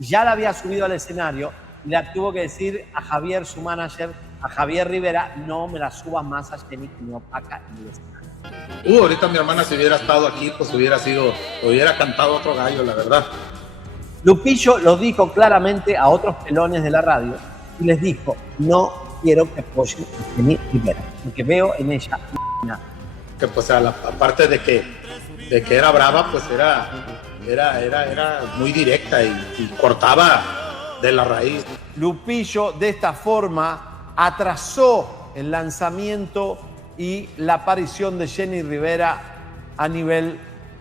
Ya la había subido al escenario y le tuvo que decir a Javier, su manager, a Jenni Rivera, no me la subas más a Jenny, que me opaca en el escenario. Ahorita mi hermana si hubiera estado aquí, pues hubiera cantado otro gallo, la verdad. Lupillo lo dijo claramente a otros pelones de la radio y les dijo, no quiero que apoyen a Jenni Rivera, porque veo en ella una... Que pues aparte de que era brava, pues era muy directa y cortaba de la raíz. Lupillo de esta forma atrasó el lanzamiento y la aparición de Jenni Rivera a nivel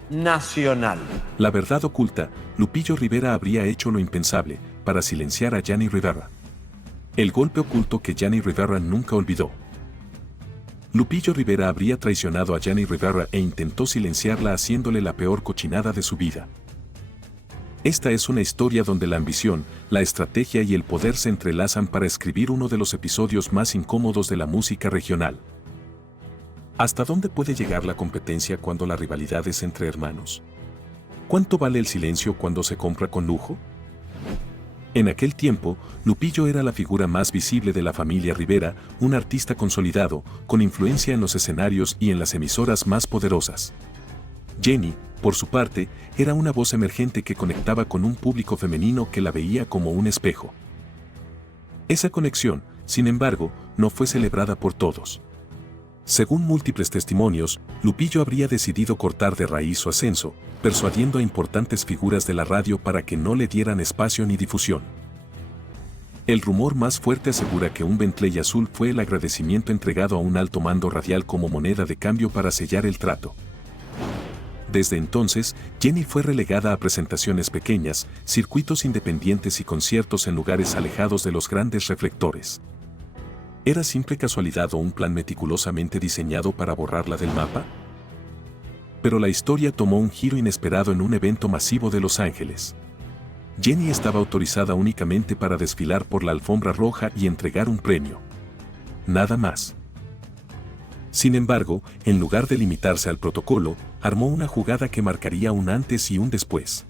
nacional. La verdad oculta, Lupillo Rivera habría hecho lo impensable para silenciar a Jenni Rivera. El golpe oculto que Jenni Rivera nunca olvidó. Lupillo Rivera habría traicionado a Jenni Rivera e intentó silenciarla haciéndole la peor cochinada de su vida. Esta es una historia donde la ambición, la estrategia y el poder se entrelazan para escribir uno de los episodios más incómodos de la música regional. ¿Hasta dónde puede llegar la competencia cuando la rivalidad es entre hermanos? ¿Cuánto vale el silencio cuando se compra con lujo? En aquel tiempo, Lupillo era la figura más visible de la familia Rivera, un artista consolidado, con influencia en los escenarios y en las emisoras más poderosas. Jenny, por su parte, era una voz emergente que conectaba con un público femenino que la veía como un espejo. Esa conexión, sin embargo, no fue celebrada por todos. Según múltiples testimonios, Lupillo habría decidido cortar de raíz su ascenso, persuadiendo a importantes figuras de la radio para que no le dieran espacio ni difusión. El rumor más fuerte asegura que un Bentley azul fue el agradecimiento entregado a un alto mando radial como moneda de cambio para sellar el trato. Desde entonces, Jenny fue relegada a presentaciones pequeñas, circuitos independientes y conciertos en lugares alejados de los grandes reflectores. ¿Era simple casualidad o un plan meticulosamente diseñado para borrarla del mapa? Pero la historia tomó un giro inesperado en un evento masivo de Los Ángeles. Jenny estaba autorizada únicamente para desfilar por la alfombra roja y entregar un premio. Nada más. Sin embargo, en lugar de limitarse al protocolo, armó una jugada que marcaría un antes y un después.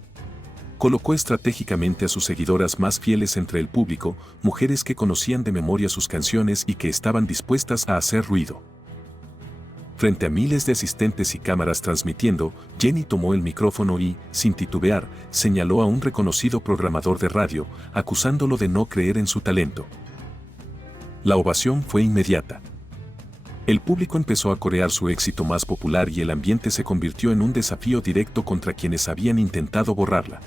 Colocó estratégicamente a sus seguidoras más fieles entre el público, mujeres que conocían de memoria sus canciones y que estaban dispuestas a hacer ruido. Frente a miles de asistentes y cámaras transmitiendo, Jenny tomó el micrófono y, sin titubear, señaló a un reconocido programador de radio, acusándolo de no creer en su talento. La ovación fue inmediata. El público empezó a corear su éxito más popular y el ambiente se convirtió en un desafío directo contra quienes habían intentado borrarla.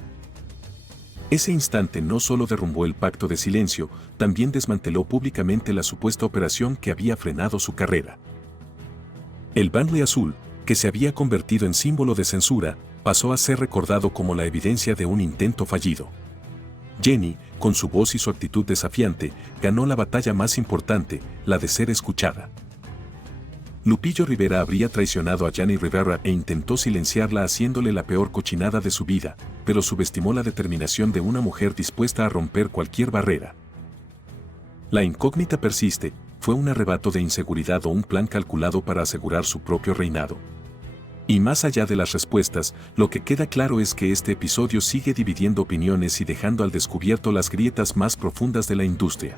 Ese instante no solo derrumbó el pacto de silencio, también desmanteló públicamente la supuesta operación que había frenado su carrera. El Bentley azul, que se había convertido en símbolo de censura, pasó a ser recordado como la evidencia de un intento fallido. Jenny, con su voz y su actitud desafiante, ganó la batalla más importante, la de ser escuchada. Lupillo Rivera habría traicionado a Jenni Rivera e intentó silenciarla haciéndole la peor cochinada de su vida, pero subestimó la determinación de una mujer dispuesta a romper cualquier barrera. La incógnita persiste, ¿fue un arrebato de inseguridad o un plan calculado para asegurar su propio reinado? Y más allá de las respuestas, lo que queda claro es que este episodio sigue dividiendo opiniones y dejando al descubierto las grietas más profundas de la industria.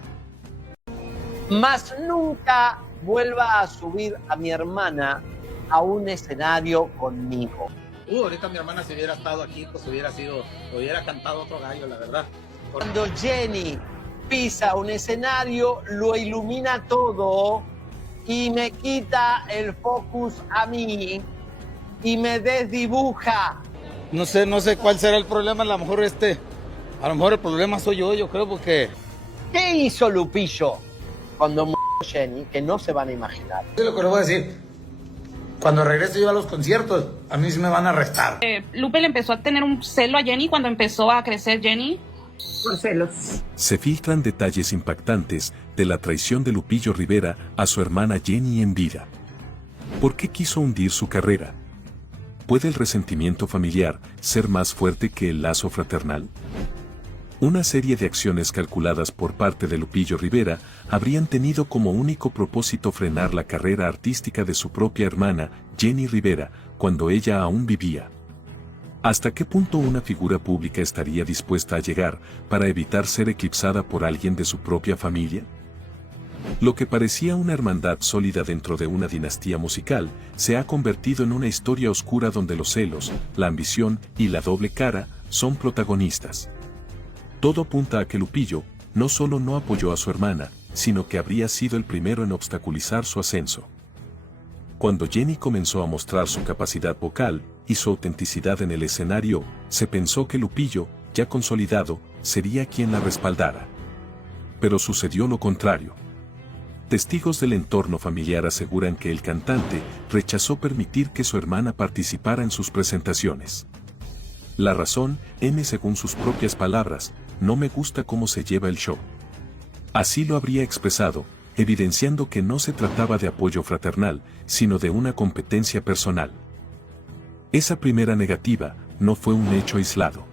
Más nunca vuelva a subir a mi hermana a un escenario conmigo. Ahorita mi hermana si hubiera estado aquí, pues hubiera cantado otro gallo, la verdad. Cuando Jenny pisa un escenario, lo ilumina todo y me quita el focus a mí y me desdibuja. No sé cuál será el problema, a lo mejor el problema soy yo creo, porque... ¿Qué hizo Lupillo cuando murió Jenny? Que no se van a imaginar. Es lo que le voy a decir. Cuando regrese yo a los conciertos, a mí sí me van a arrestar. Lupe le empezó a tener un celo a Jenny cuando empezó a crecer Jenny. Por celos. Se filtran detalles impactantes de la traición de Lupillo Rivera a su hermana Jenny en vida. ¿Por qué quiso hundir su carrera? ¿Puede el resentimiento familiar ser más fuerte que el lazo fraternal? Una serie de acciones calculadas por parte de Lupillo Rivera habrían tenido como único propósito frenar la carrera artística de su propia hermana, Jenny Rivera, cuando ella aún vivía. ¿Hasta qué punto una figura pública estaría dispuesta a llegar para evitar ser eclipsada por alguien de su propia familia? Lo que parecía una hermandad sólida dentro de una dinastía musical, se ha convertido en una historia oscura donde los celos, la ambición y la doble cara son protagonistas. Todo apunta a que Lupillo no solo no apoyó a su hermana, sino que habría sido el primero en obstaculizar su ascenso. Cuando Jenny comenzó a mostrar su capacidad vocal y su autenticidad en el escenario, se pensó que Lupillo, ya consolidado, sería quien la respaldara. Pero sucedió lo contrario. Testigos del entorno familiar aseguran que el cantante rechazó permitir que su hermana participara en sus presentaciones. La razón, según sus propias palabras, no me gusta cómo se lleva el show. Así lo habría expresado, evidenciando que no se trataba de apoyo fraternal, sino de una competencia personal. Esa primera negativa no fue un hecho aislado.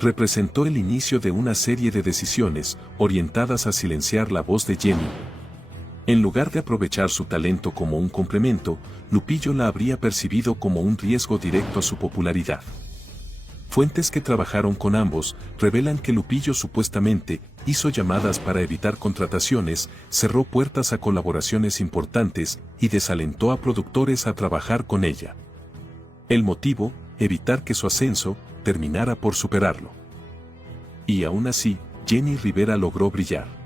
Representó el inicio de una serie de decisiones orientadas a silenciar la voz de Jenny. En lugar de aprovechar su talento como un complemento, Lupillo la habría percibido como un riesgo directo a su popularidad. Fuentes que trabajaron con ambos revelan que Lupillo supuestamente hizo llamadas para evitar contrataciones, cerró puertas a colaboraciones importantes y desalentó a productores a trabajar con ella. El motivo, evitar que su ascenso terminara por superarlo. Y aún así, Jenni Rivera logró brillar.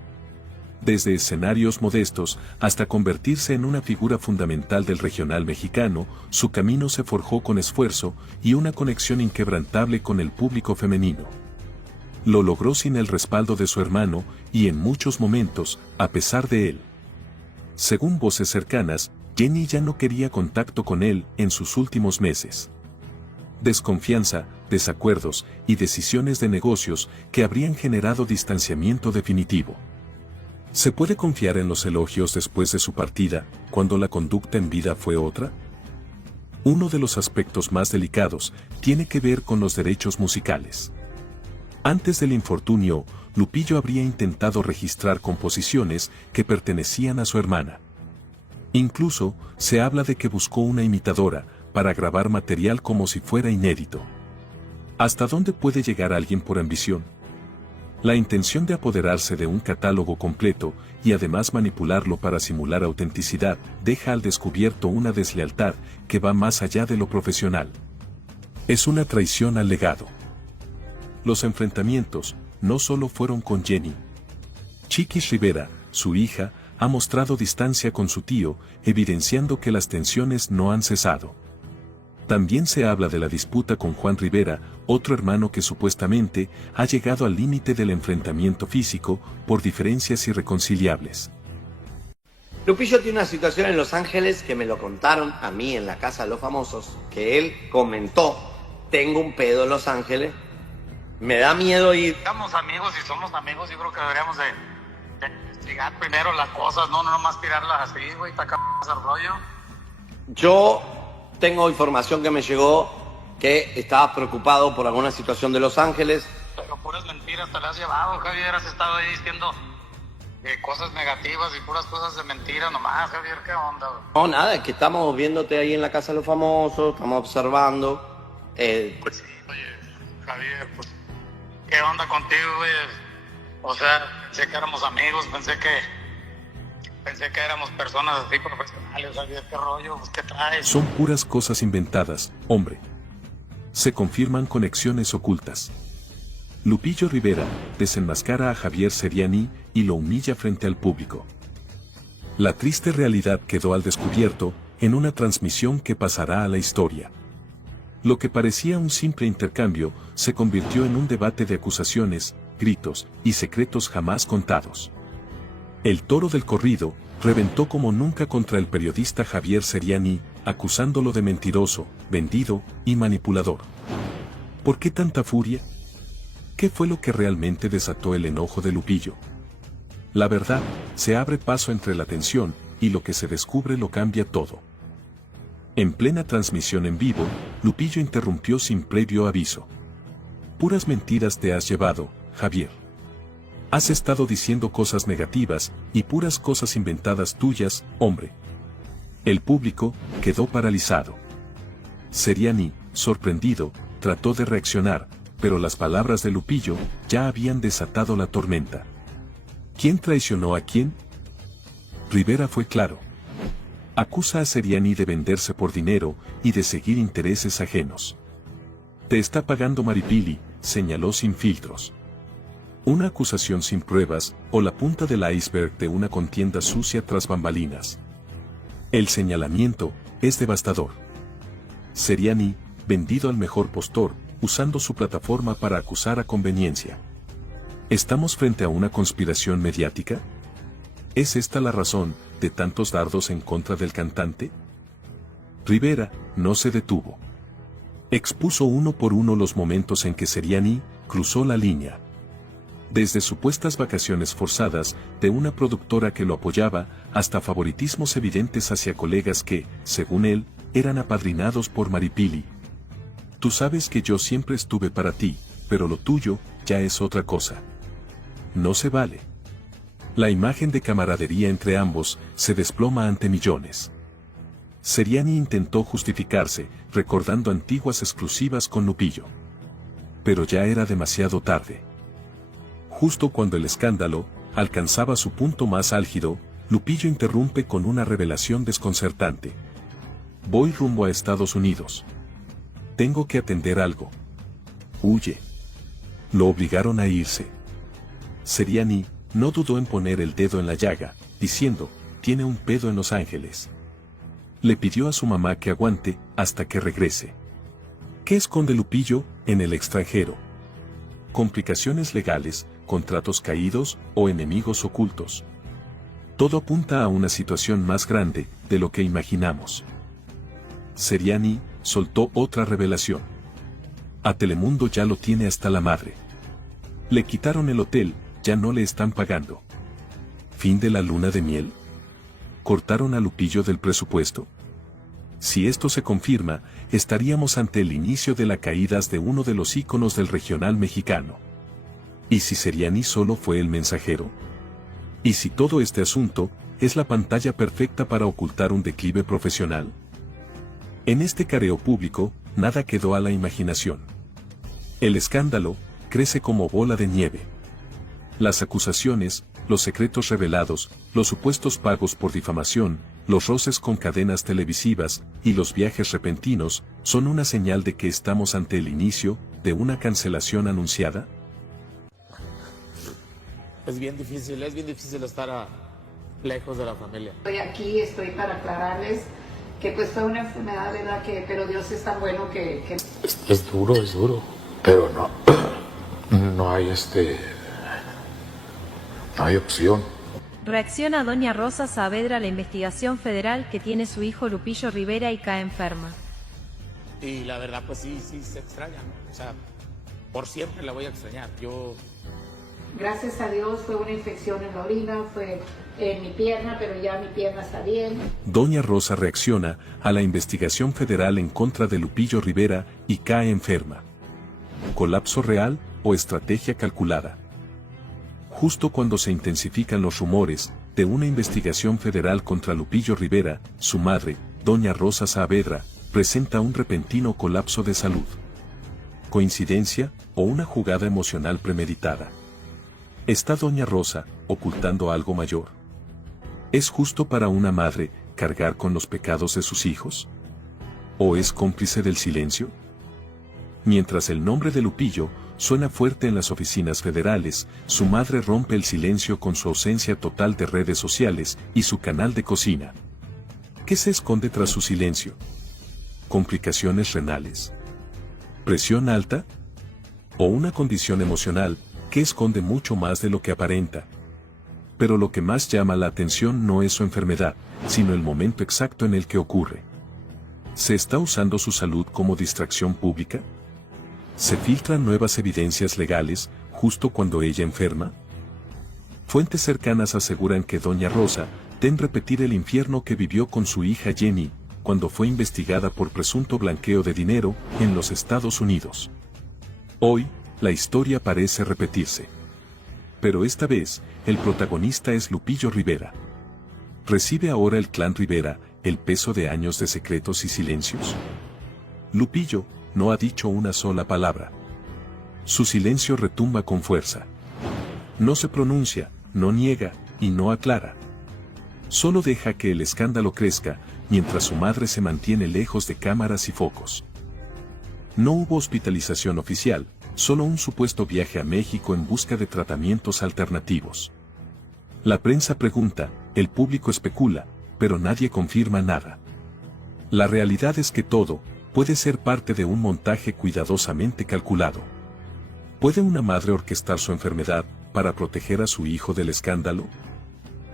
Desde escenarios modestos hasta convertirse en una figura fundamental del regional mexicano, su camino se forjó con esfuerzo y una conexión inquebrantable con el público femenino. Lo logró sin el respaldo de su hermano y en muchos momentos, a pesar de él. Según voces cercanas, Jenny ya no quería contacto con él en sus últimos meses. Desconfianza, desacuerdos y decisiones de negocios que habrían generado distanciamiento definitivo. ¿Se puede confiar en los elogios después de su partida, cuando la conducta en vida fue otra? Uno de los aspectos más delicados tiene que ver con los derechos musicales. Antes del infortunio, Lupillo habría intentado registrar composiciones que pertenecían a su hermana. Incluso, se habla de que buscó una imitadora para grabar material como si fuera inédito. ¿Hasta dónde puede llegar alguien por ambición? La intención de apoderarse de un catálogo completo y además manipularlo para simular autenticidad deja al descubierto una deslealtad que va más allá de lo profesional. Es una traición al legado. Los enfrentamientos no solo fueron con Jenny. Chiquis Rivera, su hija, ha mostrado distancia con su tío, evidenciando que las tensiones no han cesado. También se habla de la disputa con Juan Rivera, otro hermano que supuestamente ha llegado al límite del enfrentamiento físico por diferencias irreconciliables. Lupillo tiene una situación en Los Ángeles que me lo contaron a mí en la casa de los famosos, que él comentó: tengo un pedo en Los Ángeles, me da miedo ir. Somos amigos y somos amigos, yo creo que deberíamos de investigar primero las cosas, no nomás tirarlas así, güey, está acá el rollo. Yo tengo información que me llegó que estabas preocupado por alguna situación de Los Ángeles. Pero puras mentiras te las has llevado, Javier, has estado ahí diciendo cosas negativas y puras cosas de mentira nomás, Javier, ¿qué onda? No, nada, es que estamos viéndote ahí en la casa de los famosos, estamos observando. Pues sí, oye, Javier, pues, ¿qué onda contigo, güey? O sea, pensé que éramos amigos, pensé que éramos personas así profesionales, Javier, ¿qué rollo? Pues, ¿qué traes? Son puras cosas inventadas, hombre. Se confirman conexiones ocultas. Lupillo Rivera desenmascara a Javier Seriani y lo humilla frente al público. La triste realidad quedó al descubierto en una transmisión que pasará a la historia. Lo que parecía un simple intercambio se convirtió en un debate de acusaciones, gritos y secretos jamás contados. El toro del corrido reventó como nunca contra el periodista Javier Seriani, acusándolo de mentiroso, vendido y manipulador. ¿Por qué tanta furia? ¿Qué fue lo que realmente desató el enojo de Lupillo? La verdad, se abre paso entre la tensión y lo que se descubre lo cambia todo. En plena transmisión en vivo, Lupillo interrumpió sin previo aviso. Puras mentiras te has llevado, Javier. Has estado diciendo cosas negativas y puras cosas inventadas tuyas, hombre. El público quedó paralizado. Seriani, sorprendido, trató de reaccionar, pero las palabras de Lupillo ya habían desatado la tormenta. ¿Quién traicionó a quién? Rivera fue claro. Acusa a Seriani de venderse por dinero y de seguir intereses ajenos. Te está pagando Maripili, señaló sin filtros. Una acusación sin pruebas o la punta del iceberg de una contienda sucia tras bambalinas. El señalamiento es devastador. Seriani, vendido al mejor postor, usando su plataforma para acusar a conveniencia. ¿Estamos frente a una conspiración mediática? ¿Es esta la razón de tantos dardos en contra del cantante? Rivera no se detuvo. Expuso uno por uno los momentos en que Seriani cruzó la línea. Desde supuestas vacaciones forzadas de una productora que lo apoyaba, hasta favoritismos evidentes hacia colegas que, según él, eran apadrinados por Maripili. Tú sabes que yo siempre estuve para ti, pero lo tuyo ya es otra cosa. No se vale. La imagen de camaradería entre ambos se desploma ante millones. Seriani intentó justificarse, recordando antiguas exclusivas con Lupillo. Pero ya era demasiado tarde. Justo cuando el escándalo alcanzaba su punto más álgido, Lupillo interrumpe con una revelación desconcertante. Voy rumbo a Estados Unidos. Tengo que atender algo. Huye. Lo obligaron a irse. Seriani no dudó en poner el dedo en la llaga, diciendo, tiene un pedo en Los Ángeles. Le pidió a su mamá que aguante hasta que regrese. ¿Qué esconde Lupillo en el extranjero? Complicaciones legales, contratos caídos o enemigos ocultos. Todo apunta a una situación más grande de lo que imaginamos. Seriani soltó otra revelación. A Telemundo ya lo tiene hasta la madre. Le quitaron el hotel, ya no le están pagando. ¿Fin de la luna de miel? ¿Cortaron a Lupillo del presupuesto? Si esto se confirma, estaríamos ante el inicio de la caída de uno de los íconos del regional mexicano. ¿Y si Seriani solo fue el mensajero? ¿Y si todo este asunto es la pantalla perfecta para ocultar un declive profesional? En este careo público, nada quedó a la imaginación. El escándalo crece como bola de nieve. Las acusaciones, los secretos revelados, los supuestos pagos por difamación, los roces con cadenas televisivas y los viajes repentinos son una señal de que estamos ante el inicio de una cancelación anunciada. Es bien difícil estar lejos de la familia. Estoy para aclararles que pues fue una enfermedad, ¿verdad? Pero Dios es tan bueno que... Es duro, pero no hay no hay opción. Reacciona doña Rosa Saavedra a la investigación federal que tiene su hijo Lupillo Rivera y cae enferma. Y la verdad pues sí se extraña, ¿no? O sea, por siempre la voy a extrañar. Gracias a Dios fue una infección en la orina, fue en mi pierna, pero ya mi pierna está bien. Doña Rosa reacciona a la investigación federal en contra de Lupillo Rivera y cae enferma. ¿Colapso real o estrategia calculada? Justo cuando se intensifican los rumores de una investigación federal contra Lupillo Rivera, su madre, doña Rosa Saavedra, presenta un repentino colapso de salud. ¿Coincidencia o una jugada emocional premeditada? ¿Está doña Rosa ocultando algo mayor? ¿Es justo para una madre cargar con los pecados de sus hijos? ¿O es cómplice del silencio? Mientras el nombre de Lupillo suena fuerte en las oficinas federales, su madre rompe el silencio con su ausencia total de redes sociales y su canal de cocina. ¿Qué se esconde tras su silencio? ¿Complicaciones renales? ¿Presión alta? ¿O una condición emocional que esconde mucho más de lo que aparenta? Pero lo que más llama la atención no es su enfermedad, sino el momento exacto en el que ocurre. ¿Se está usando su salud como distracción pública? ¿Se filtran nuevas evidencias legales justo cuando ella enferma? Fuentes cercanas aseguran que doña Rosa teme repetir el infierno que vivió con su hija Jenny cuando fue investigada por presunto blanqueo de dinero en los Estados Unidos. Hoy, la historia parece repetirse. Pero esta vez, el protagonista es Lupillo Rivera. ¿Recibe ahora el clan Rivera el peso de años de secretos y silencios? Lupillo no ha dicho una sola palabra. Su silencio retumba con fuerza. No se pronuncia, no niega, y no aclara. Solo deja que el escándalo crezca, mientras su madre se mantiene lejos de cámaras y focos. No hubo hospitalización oficial, solo un supuesto viaje a México en busca de tratamientos alternativos. La prensa pregunta, el público especula, pero nadie confirma nada. La realidad es que todo puede ser parte de un montaje cuidadosamente calculado. ¿Puede una madre orquestar su enfermedad para proteger a su hijo del escándalo?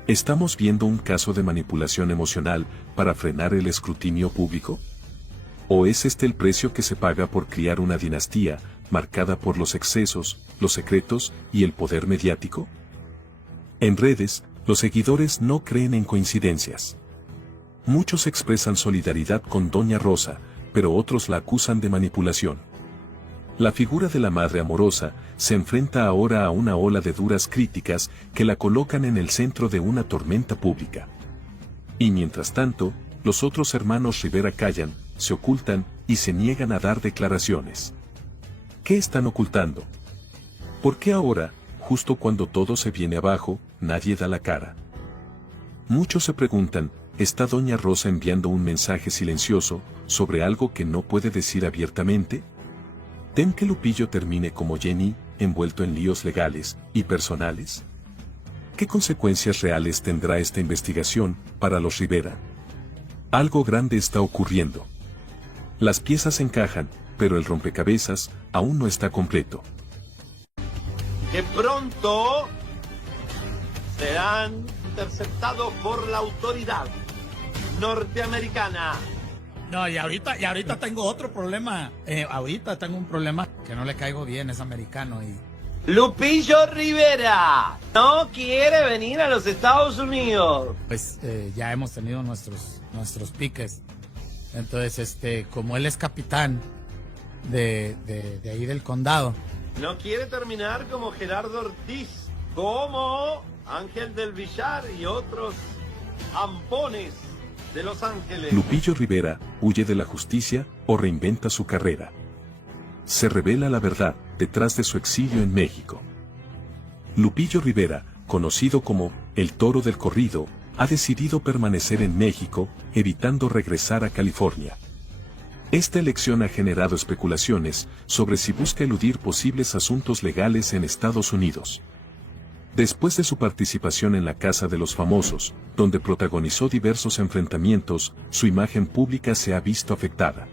¿Estamos viendo un caso de manipulación emocional para frenar el escrutinio público? ¿O es este el precio que se paga por criar una dinastía marcada por los excesos, los secretos y el poder mediático? En redes, los seguidores no creen en coincidencias. Muchos expresan solidaridad con Doña Rosa, pero otros la acusan de manipulación. La figura de la madre amorosa se enfrenta ahora a una ola de duras críticas que la colocan en el centro de una tormenta pública. Y mientras tanto, los otros hermanos Rivera callan, se ocultan y se niegan a dar declaraciones. ¿Qué están ocultando? ¿Por qué ahora, justo cuando todo se viene abajo, nadie da la cara? Muchos se preguntan, ¿está Doña Rosa enviando un mensaje silencioso sobre algo que no puede decir abiertamente? ¿Tem que Lupillo termine como Jenny, envuelto en líos legales y personales? ¿Qué consecuencias reales tendrá esta investigación para los Rivera? Algo grande está ocurriendo. Las piezas encajan, pero el rompecabezas aún no está completo. Que pronto serán interceptados por la autoridad norteamericana. No, y ahorita tengo otro problema. Ahorita tengo un problema que no le caigo bien, es americano y... Lupillo Rivera no quiere venir a los Estados Unidos. Pues ya hemos tenido nuestros piques. Entonces, como él es capitán de ahí del condado. No quiere terminar como Gerardo Ortiz, como Ángel del Villar y otros ampones de Los Ángeles. Lupillo Rivera huye de la justicia o reinventa su carrera. Se revela la verdad detrás de su exilio en México. Lupillo Rivera, conocido como el Toro del Corrido, ha decidido permanecer en México, evitando regresar a California. Esta elección ha generado especulaciones sobre si busca eludir posibles asuntos legales en Estados Unidos. Después de su participación en la Casa de los Famosos, donde protagonizó diversos enfrentamientos, su imagen pública se ha visto afectada.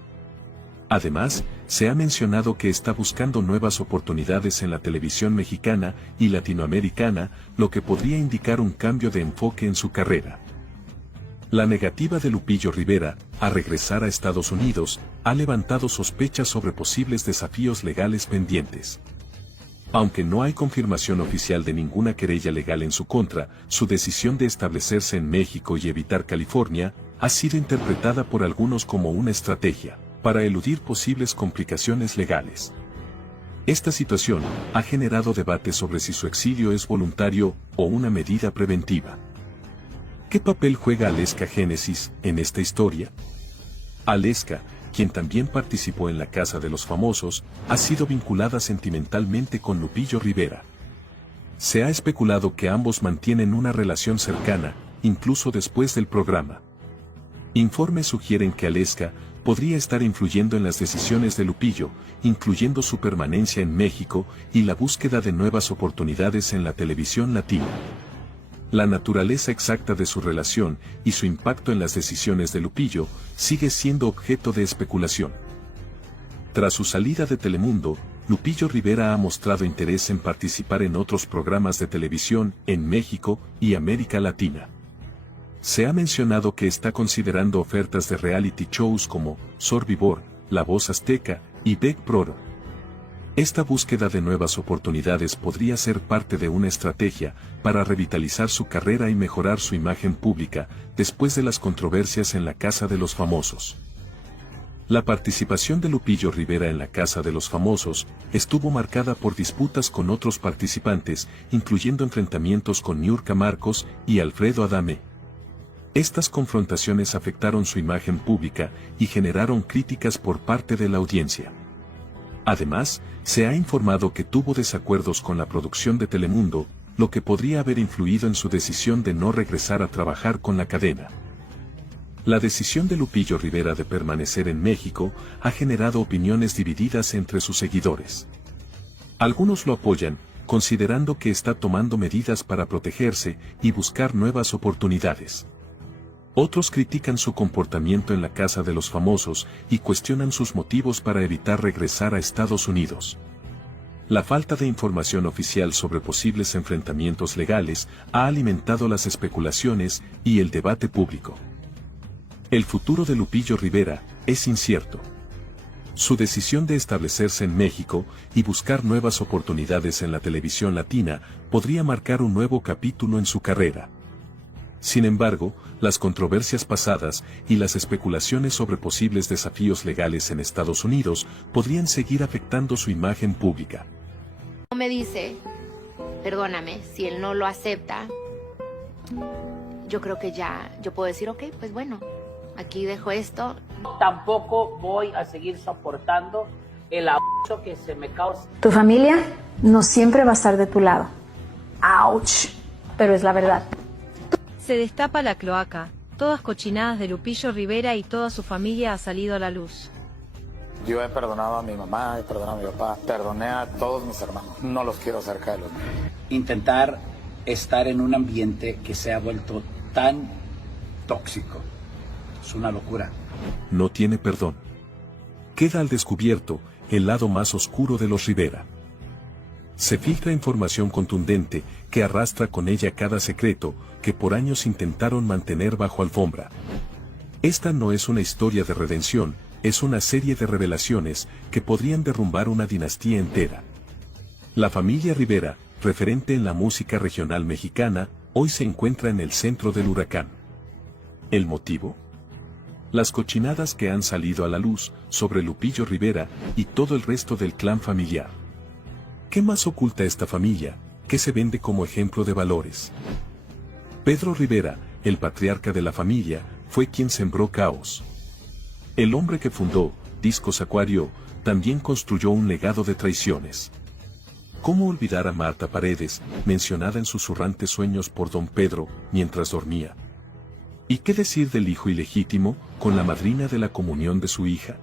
Además, se ha mencionado que está buscando nuevas oportunidades en la televisión mexicana y latinoamericana, lo que podría indicar un cambio de enfoque en su carrera. La negativa de Lupillo Rivera a regresar a Estados Unidos ha levantado sospechas sobre posibles desafíos legales pendientes. Aunque no hay confirmación oficial de ninguna querella legal en su contra, su decisión de establecerse en México y evitar California ha sido interpretada por algunos como una estrategia para eludir posibles complicaciones legales. Esta situación ha generado debate sobre si su exilio es voluntario o una medida preventiva. ¿Qué papel juega Aleska Génesis en esta historia? Aleska, quien también participó en la Casa de los Famosos, ha sido vinculada sentimentalmente con Lupillo Rivera. Se ha especulado que ambos mantienen una relación cercana, incluso después del programa. Informes sugieren que Aleska podría estar influyendo en las decisiones de Lupillo, incluyendo su permanencia en México y la búsqueda de nuevas oportunidades en la televisión latina. La naturaleza exacta de su relación y su impacto en las decisiones de Lupillo sigue siendo objeto de especulación. Tras su salida de Telemundo, Lupillo Rivera ha mostrado interés en participar en otros programas de televisión en México y América Latina. Se ha mencionado que está considerando ofertas de reality shows como Survivor, La Voz Azteca y Big Brother. Esta búsqueda de nuevas oportunidades podría ser parte de una estrategia para revitalizar su carrera y mejorar su imagen pública después de las controversias en la Casa de los Famosos. La participación de Lupillo Rivera en la Casa de los Famosos estuvo marcada por disputas con otros participantes, incluyendo enfrentamientos con Niurka Marcos y Alfredo Adame. Estas confrontaciones afectaron su imagen pública y generaron críticas por parte de la audiencia. Además, se ha informado que tuvo desacuerdos con la producción de Telemundo, lo que podría haber influido en su decisión de no regresar a trabajar con la cadena. La decisión de Lupillo Rivera de permanecer en México ha generado opiniones divididas entre sus seguidores. Algunos lo apoyan, considerando que está tomando medidas para protegerse y buscar nuevas oportunidades. Otros critican su comportamiento en la casa de los famosos y cuestionan sus motivos para evitar regresar a Estados Unidos. La falta de información oficial sobre posibles enfrentamientos legales ha alimentado las especulaciones y el debate público. El futuro de Lupillo Rivera es incierto. Su decisión de establecerse en México y buscar nuevas oportunidades en la televisión latina podría marcar un nuevo capítulo en su carrera. Sin embargo, las controversias pasadas y las especulaciones sobre posibles desafíos legales en Estados Unidos podrían seguir afectando su imagen pública. Me dice, perdóname, si él no lo acepta, yo creo que ya, yo puedo decir, ok, pues bueno, aquí dejo esto. Tampoco voy a seguir soportando el abuso que se me causa. Tu familia no siempre va a estar de tu lado. ¡Auch! Pero es la verdad. Se destapa la cloaca, todas cochinadas de Lupillo Rivera y toda su familia ha salido a la luz. Yo he perdonado a mi mamá, he perdonado a mi papá, perdoné a todos mis hermanos, no los quiero cerca de los míos. Intentar estar en un ambiente que se ha vuelto tan tóxico es una locura. No tiene perdón. Queda al descubierto el lado más oscuro de los Rivera. Se filtra información contundente que arrastra con ella cada secreto que por años intentaron mantener bajo alfombra. Esta no es una historia de redención, es una serie de revelaciones que podrían derrumbar una dinastía entera. La familia Rivera, referente en la música regional mexicana, hoy se encuentra en el centro del huracán. ¿El motivo? Las cochinadas que han salido a la luz sobre Lupillo Rivera y todo el resto del clan familiar. ¿Qué más oculta esta familia, que se vende como ejemplo de valores? Pedro Rivera, el patriarca de la familia, fue quien sembró caos. El hombre que fundó Discos Acuario también construyó un legado de traiciones. ¿Cómo olvidar a Marta Paredes, mencionada en susurrantes sueños por don Pedro mientras dormía? ¿Y qué decir del hijo ilegítimo con la madrina de la comunión de su hija?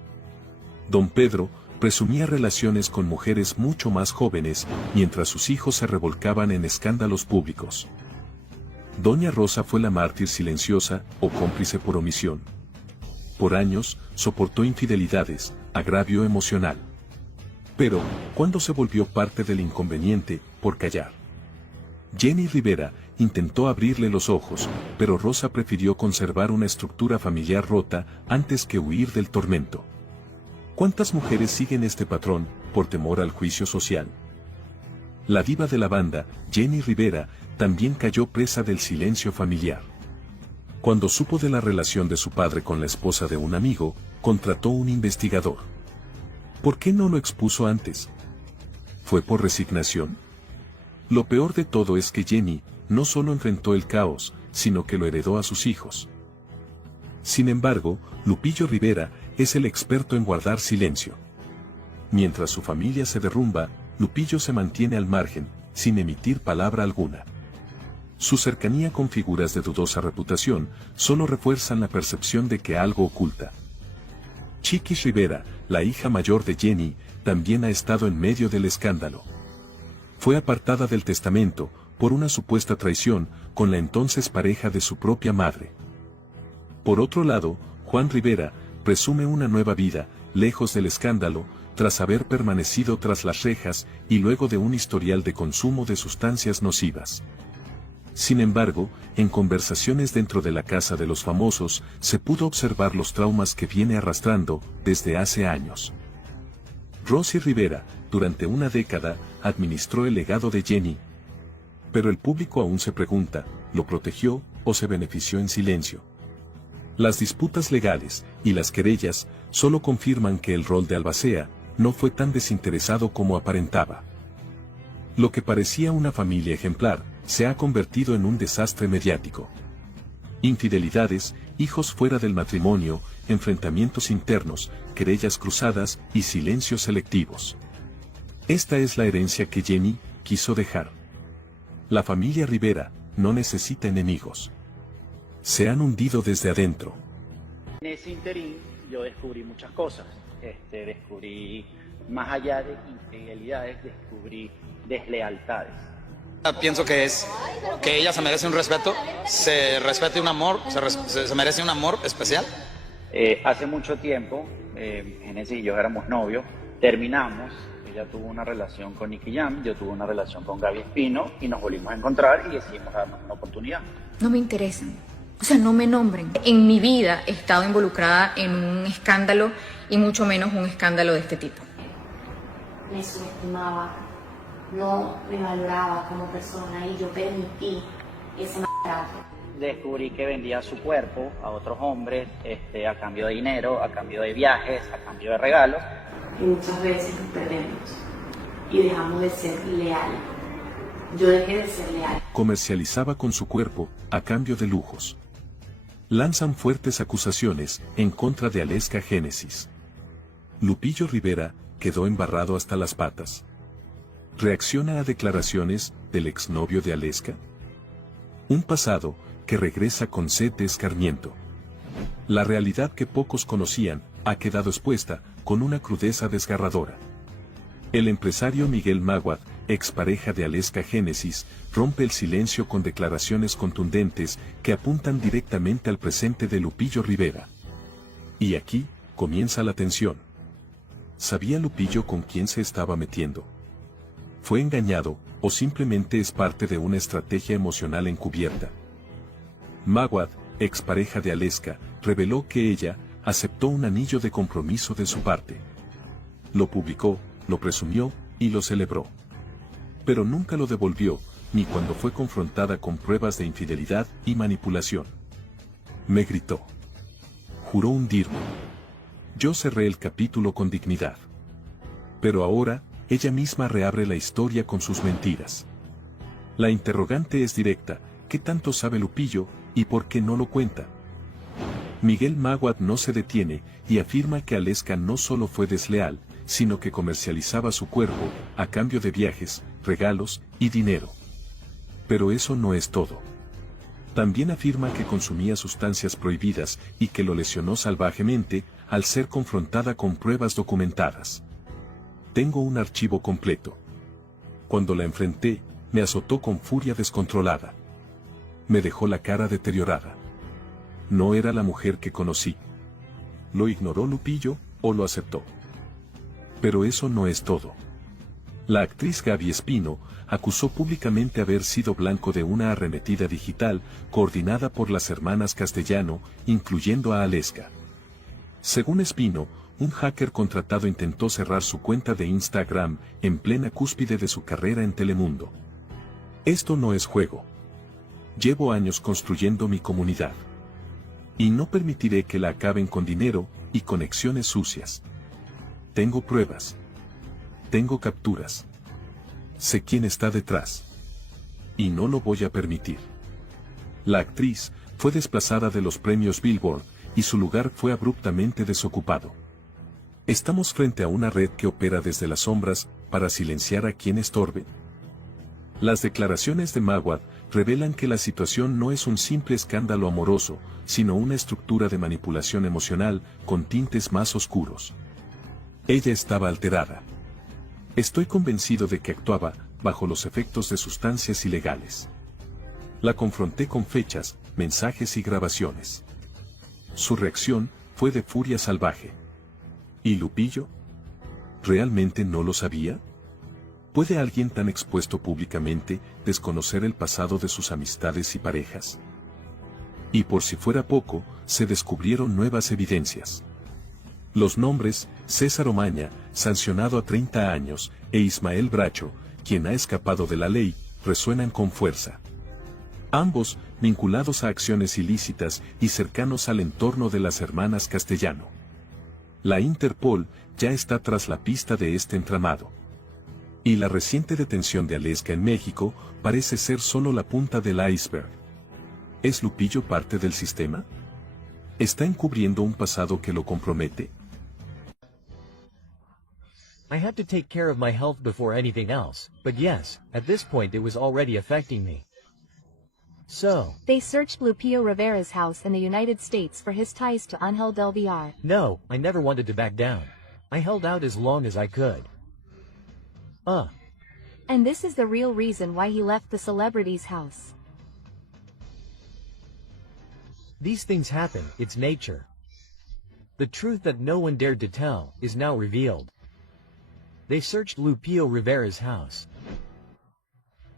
Don Pedro presumía relaciones con mujeres mucho más jóvenes mientras sus hijos se revolcaban en escándalos públicos. Doña Rosa fue la mártir silenciosa o cómplice por omisión. Por años, soportó infidelidades, agravio emocional. Pero, ¿cuándo se volvió parte del inconveniente por callar? Jenny Rivera intentó abrirle los ojos, pero Rosa prefirió conservar una estructura familiar rota antes que huir del tormento. ¿Cuántas mujeres siguen este patrón por temor al juicio social? La diva de la banda, Jenni Rivera, también cayó presa del silencio familiar. Cuando supo de la relación de su padre con la esposa de un amigo, contrató un investigador. ¿Por qué no lo expuso antes? ¿Fue por resignación? Lo peor de todo es que Jenny no solo enfrentó el caos, sino que lo heredó a sus hijos. Sin embargo, Lupillo Rivera es el experto en guardar silencio. Mientras su familia se derrumba, Lupillo se mantiene al margen, sin emitir palabra alguna. Su cercanía con figuras de dudosa reputación solo refuerzan la percepción de que algo oculta. Chiquis Rivera, la hija mayor de Jenny, también ha estado en medio del escándalo. Fue apartada del testamento por una supuesta traición con la entonces pareja de su propia madre. Por otro lado, Juan Rivera presume una nueva vida, lejos del escándalo, tras haber permanecido tras las rejas y luego de un historial de consumo de sustancias nocivas. Sin embargo, en conversaciones dentro de la casa de los famosos, se pudo observar los traumas que viene arrastrando desde hace años. Rosy Rivera, durante una década, administró el legado de Jenny. Pero el público aún se pregunta, ¿lo protegió o se benefició en silencio? Las disputas legales y las querellas solo confirman que el rol de albacea no fue tan desinteresado como aparentaba. Lo que parecía una familia ejemplar se ha convertido en un desastre mediático. Infidelidades, hijos fuera del matrimonio, enfrentamientos internos, querellas cruzadas y silencios selectivos. Esta es la herencia que Jenny quiso dejar. La familia Rivera no necesita enemigos. Se han hundido desde adentro. En ese interín yo descubrí muchas cosas. Descubrí, más allá de infidelidades, descubrí deslealtades. Pienso que ella se merece un respeto, se merece un amor especial. Hace mucho tiempo, Genesis y yo éramos novios, terminamos, ella tuvo una relación con Nicky Jam, yo tuve una relación con Gaby Espino y nos volvimos a encontrar y decidimos darnos una oportunidad. No me interesan, o sea, no me nombren. En mi vida he estado involucrada en un escándalo y mucho menos un escándalo de este tipo. Me subestimaba, no me valoraba como persona y yo permití ese maltrato. Descubrí que vendía su cuerpo a otros hombres a cambio de dinero, a cambio de viajes, a cambio de regalos. Y muchas veces nos perdemos y dejamos de ser leales. Yo dejé de ser leal. Comercializaba con su cuerpo a cambio de lujos. Lanzan fuertes acusaciones en contra de Aleska Génesis. Lupillo Rivera quedó embarrado hasta las patas. ¿Reacciona a declaraciones del exnovio de Aleska? Un pasado que regresa con sed de escarmiento. La realidad que pocos conocían ha quedado expuesta con una crudeza desgarradora. El empresario Miguel Maguad, expareja de Aleska Génesis, rompe el silencio con declaraciones contundentes que apuntan directamente al presente de Lupillo Rivera. Y aquí comienza la tensión. ¿Sabía Lupillo con quién se estaba metiendo? ¿Fue engañado o simplemente es parte de una estrategia emocional encubierta? Maguad, expareja de Aleska, reveló que ella aceptó un anillo de compromiso de su parte. Lo publicó, lo presumió y lo celebró. Pero nunca lo devolvió, ni cuando fue confrontada con pruebas de infidelidad y manipulación. Me gritó. Juró hundirme. Yo cerré el capítulo con dignidad. Pero ahora, ella misma reabre la historia con sus mentiras. La interrogante es directa: ¿qué tanto sabe Lupillo y por qué no lo cuenta? Miguel Maguad no se detiene y afirma que Aleska no solo fue desleal, sino que comercializaba su cuerpo a cambio de viajes, regalos y dinero. Pero eso no es todo. También afirma que consumía sustancias prohibidas y que lo lesionó salvajemente al ser confrontada con pruebas documentadas. Tengo un archivo completo. Cuando la enfrenté, me azotó con furia descontrolada. Me dejó la cara deteriorada. No era la mujer que conocí. ¿Lo ignoró Lupillo o lo aceptó? Pero eso no es todo. La actriz Gaby Espino acusó públicamente haber sido blanco de una arremetida digital coordinada por las hermanas Castellano, incluyendo a Aleska. Según Espino, un hacker contratado intentó cerrar su cuenta de Instagram en plena cúspide de su carrera en Telemundo. Esto no es juego. Llevo años construyendo mi comunidad. Y no permitiré que la acaben con dinero y conexiones sucias. Tengo pruebas. Tengo capturas. Sé quién está detrás. Y no lo voy a permitir. La actriz fue desplazada de los premios Billboard y su lugar fue abruptamente desocupado. ¿Estamos frente a una red que opera desde las sombras para silenciar a quien estorbe? Las declaraciones de Maguad revelan que la situación no es un simple escándalo amoroso, sino una estructura de manipulación emocional con tintes más oscuros. Ella estaba alterada. Estoy convencido de que actuaba bajo los efectos de sustancias ilegales. La confronté con fechas, mensajes y grabaciones. Su reacción fue de furia salvaje. ¿Y Lupillo? ¿Realmente no lo sabía? ¿Puede alguien tan expuesto públicamente desconocer el pasado de sus amistades y parejas? Y por si fuera poco, se descubrieron nuevas evidencias. Los nombres, César Omaña, sancionado a 30 años, e Ismael Bracho, quien ha escapado de la ley, resuenan con fuerza. Ambos, vinculados a acciones ilícitas y cercanos al entorno de las hermanas Castellano. La Interpol ya está tras la pista de este entramado. Y la reciente detención de Aleska en México parece ser solo la punta del iceberg. ¿Es Lupillo parte del sistema? ¿Está encubriendo un pasado que lo compromete? I had to take care of my health before anything else, but yes, at this point it was already affecting me. So, They searched Lupillo Rivera's house in the United States for his ties to Ángel del Villar. no, I never wanted to back down. I held out as long as I could. And this is the real reason why he left the celebrity's house. These things happen, it's nature. The truth that no one dared to tell, is now revealed. They searched Lupillo Rivera's house.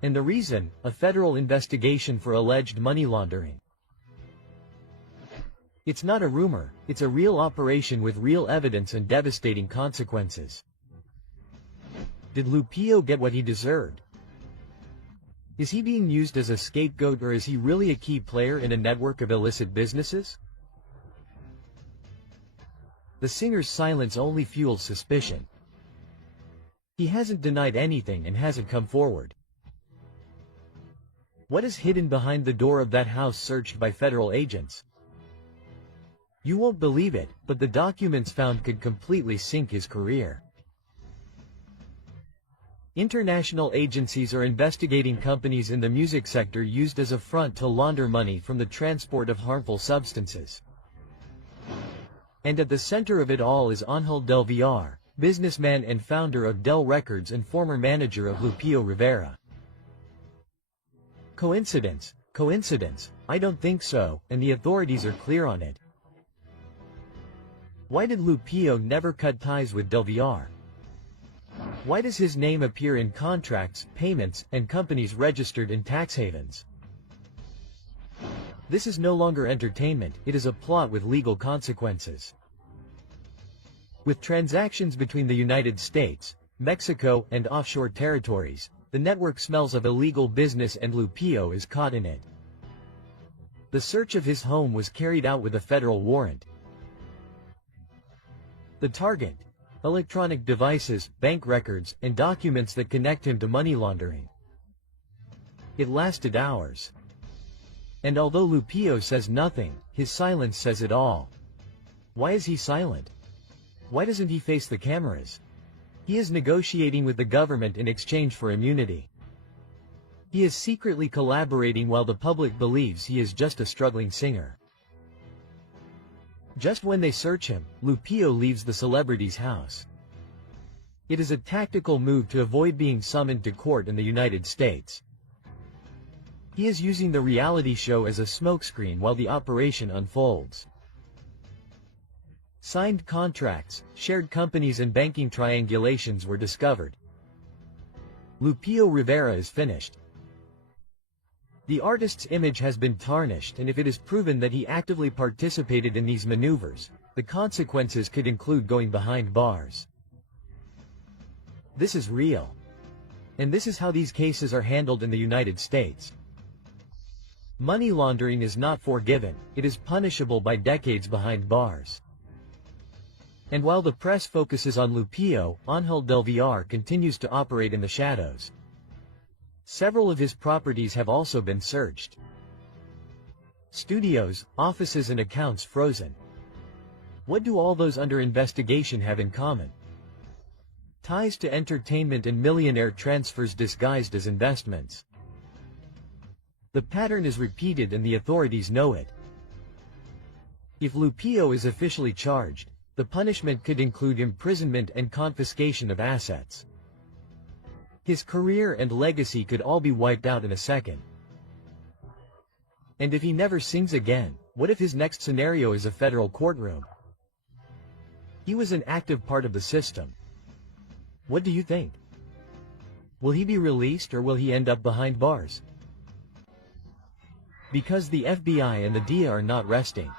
And the reason, a federal investigation for alleged money laundering. It's not a rumor, it's a real operation with real evidence and devastating consequences. Did Lupillo get what he deserved? Is he being used as a scapegoat, or is he really a key player in a network of illicit businesses? The singer's silence only fuels suspicion. He hasn't denied anything and hasn't come forward. What is hidden behind the door of that house searched by federal agents? You won't believe it, but the documents found could completely sink his career. International agencies are investigating companies in the music sector used as a front to launder money from the transport of harmful substances. And at the center of it all is Ángel del Villar, businessman and founder of Del Records and former manager of Lupillo Rivera. Coincidence? Coincidence? I don't think so, and the authorities are clear on it. Why did Lupillo never cut ties with Del Villar? Why does his name appear in contracts, payments, and companies registered in tax havens? This is no longer entertainment, it is a plot with legal consequences. With transactions between the United States, Mexico, and offshore territories, the network smells of illegal business and Lupillo is caught in it. The search of his home was carried out with a federal warrant. The target: electronic devices, bank records, and documents that connect him to money laundering. It lasted hours. And although Lupillo says nothing, his silence says it all. Why is he silent? Why doesn't he face the cameras? He is negotiating with the government in exchange for immunity. He is secretly collaborating while the public believes he is just a struggling singer. Just when they search him, Lupillo leaves the celebrity's house. It is a tactical move to avoid being summoned to court in the United States. He is using the reality show as a smokescreen while the operation unfolds. Signed contracts, shared companies and banking triangulations were discovered. Lupillo Rivera is finished. The artist's image has been tarnished, and if it is proven that he actively participated in these maneuvers, the consequences could include going behind bars. This is real. And this is how these cases are handled in the United States. Money laundering is not forgiven, it is punishable by decades behind bars. And while the press focuses on Lupillo, Ángel del Villar continues to operate in the shadows. Several of his properties have also been searched. Studios, offices and accounts frozen. What do all those under investigation have in common? Ties to entertainment and millionaire transfers disguised as investments. The pattern is repeated and the authorities know it. If Lupillo is officially charged, the punishment could include imprisonment and confiscation of assets. His career and legacy could all be wiped out in a second. And if he never sings again, what if his next scenario is a federal courtroom? He was an active part of the system. What do you think? Will he be released or will he end up behind bars? Because the FBI and the DEA are not resting.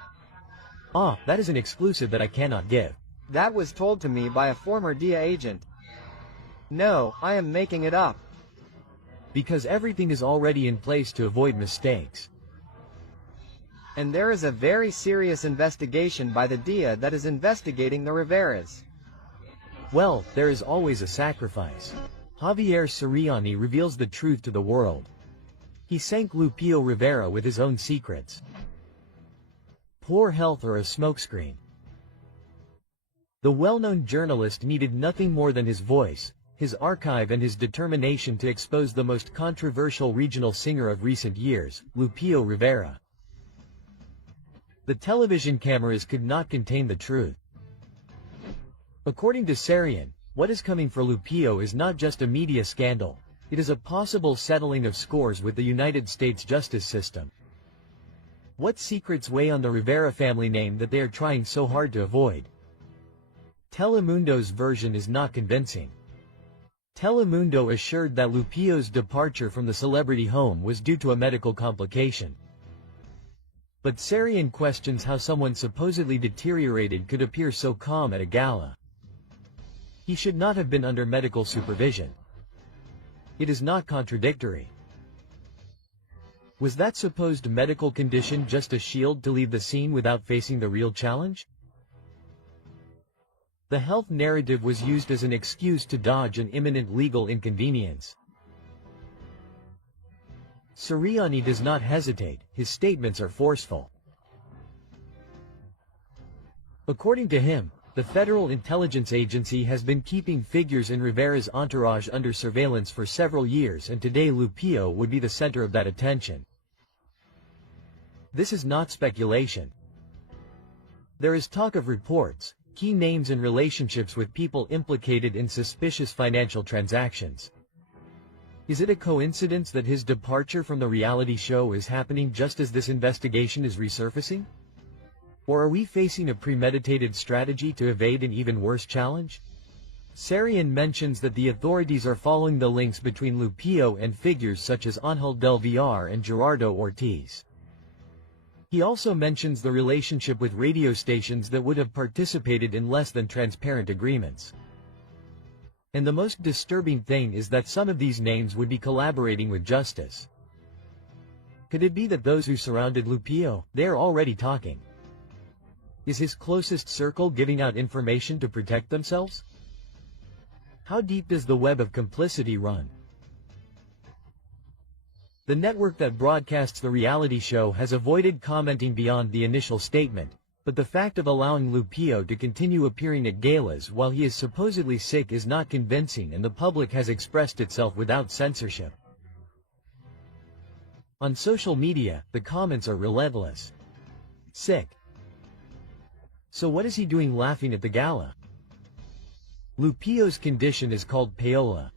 That is an exclusive that I cannot give. That was told to me by a former DEA agent. No, I am making it up. Because everything is already in place to avoid mistakes. And there is a very serious investigation by the DEA that is investigating the Riveras. Well, there is always a sacrifice. Javier Siriani reveals the truth to the world. He sank Lupillo Rivera with his own secrets. Poor health or a smokescreen. The well-known journalist needed nothing more than his voice, his archive and his determination to expose the most controversial regional singer of recent years, Lupillo Rivera. The television cameras could not contain the truth. According to Sarian, what is coming for Lupillo is not just a media scandal, it is a possible settling of scores with the United States justice system. What secrets weigh on the Rivera family name that they are trying so hard to avoid? Telemundo's version is not convincing. Telemundo assured that Lupillo's departure from the celebrity home was due to a medical complication. But Sarian questions how someone supposedly deteriorated could appear so calm at a gala. He should not have been under medical supervision. It is not contradictory. Was that supposed medical condition just a shield to leave the scene without facing the real challenge? The health narrative was used as an excuse to dodge an imminent legal inconvenience. Sariani does not hesitate, his statements are forceful. According to him, the Federal Intelligence Agency has been keeping figures in Rivera's entourage under surveillance for several years, and today Lupillo would be the center of that attention. This is not speculation. There is talk of reports, key names and relationships with people implicated in suspicious financial transactions. Is it a coincidence that his departure from the reality show is happening just as this investigation is resurfacing? Or are we facing a premeditated strategy to evade an even worse challenge? Sarian mentions that the authorities are following the links between Lupillo and figures such as Angel del Villar and Gerardo Ortiz. He also mentions the relationship with radio stations that would have participated in less than transparent agreements. And the most disturbing thing is that some of these names would be collaborating with justice. Could it be that those who surrounded Lupillo, they are already talking? Is his closest circle giving out information to protect themselves? How deep does the web of complicity run? The network that broadcasts the reality show has avoided commenting beyond the initial statement, but the fact of allowing Lupillo to continue appearing at galas while he is supposedly sick is not convincing, and the public has expressed itself without censorship. On social media, the comments are relentless. Sick. So what is he doing laughing at the gala? Lupillo's condition is called payola.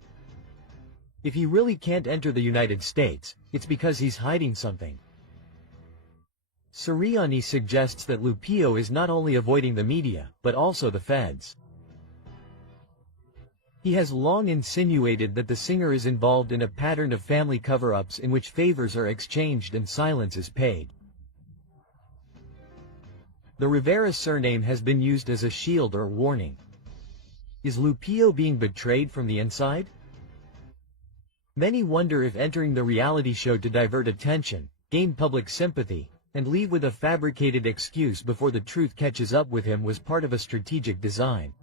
If he really can't enter the United States, it's because he's hiding something. Sariani suggests that Lupillo is not only avoiding the media, but also the feds. He has long insinuated that the singer is involved in a pattern of family cover-ups in which favors are exchanged and silence is paid. The Rivera surname has been used as a shield or warning. Is Lupillo being betrayed from the inside? Many wonder if entering the reality show to divert attention, gain public sympathy, and leave with a fabricated excuse before the truth catches up with him was part of a strategic design.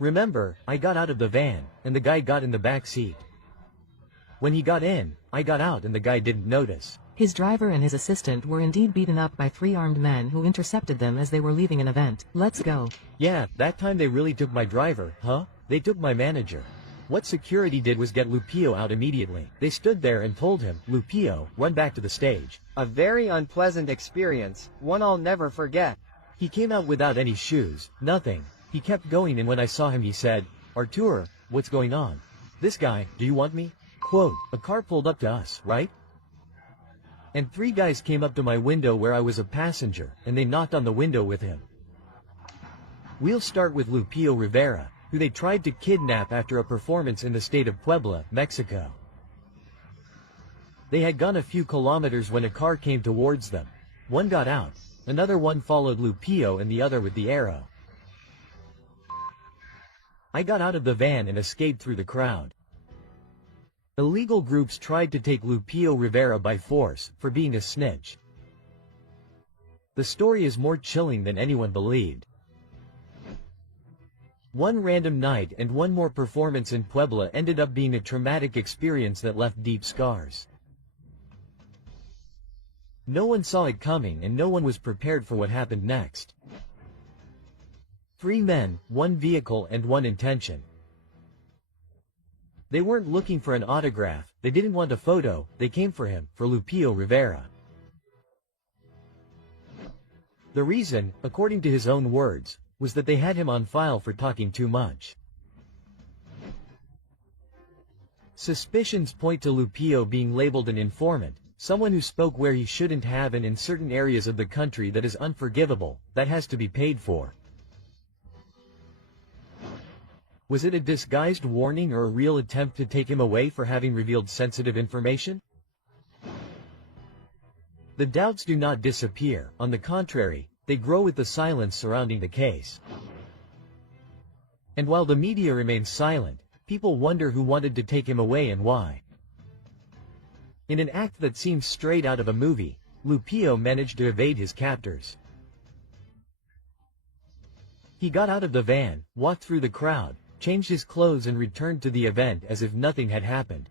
Remember, I got out of the van, and the guy got in the back seat. When he got in, I got out and the guy didn't notice. His driver and his assistant were indeed beaten up by 3 armed men who intercepted them as they were leaving an event. Let's go. Yeah, that time they really took my driver, huh? They took my manager. What security did was get Lupillo out immediately. They stood there and told him, Lupillo, run back to the stage. A very unpleasant experience, one I'll never forget. He came out without any shoes, nothing. He kept going, and when I saw him he said, Artur, what's going on? This guy, do you want me? Quote, a car pulled up to us, right? And 3 guys came up to my window where I was a passenger, and they knocked on the window with him. We'll start with Lupillo Rivera, who they tried to kidnap after a performance in the state of Puebla, Mexico. They had gone a few kilometers when a car came towards them. One got out, another one followed Lupillo, and the other with the arrow. I got out of the van and escaped through the crowd. Illegal groups tried to take Lupillo Rivera by force, for being a snitch. The story is more chilling than anyone believed. One random night and one more performance in Puebla ended up being a traumatic experience that left deep scars. No one saw it coming and no one was prepared for what happened next. 3 men, 1 vehicle and 1 intention. They weren't looking for an autograph, they didn't want a photo, they came for him, for Lupillo Rivera. The reason, according to his own words, was that they had him on file for talking too much. Suspicions point to Lupillo being labeled an informant, someone who spoke where he shouldn't have and in certain areas of the country that is unforgivable, that has to be paid for. Was it a disguised warning or a real attempt to take him away for having revealed sensitive information? The doubts do not disappear, on the contrary, they grow with the silence surrounding the case. And while the media remains silent, people wonder who wanted to take him away and why. In an act that seems straight out of a movie, Lupillo managed to evade his captors. He got out of the van, walked through the crowd, changed his clothes and returned to the event as if nothing had happened.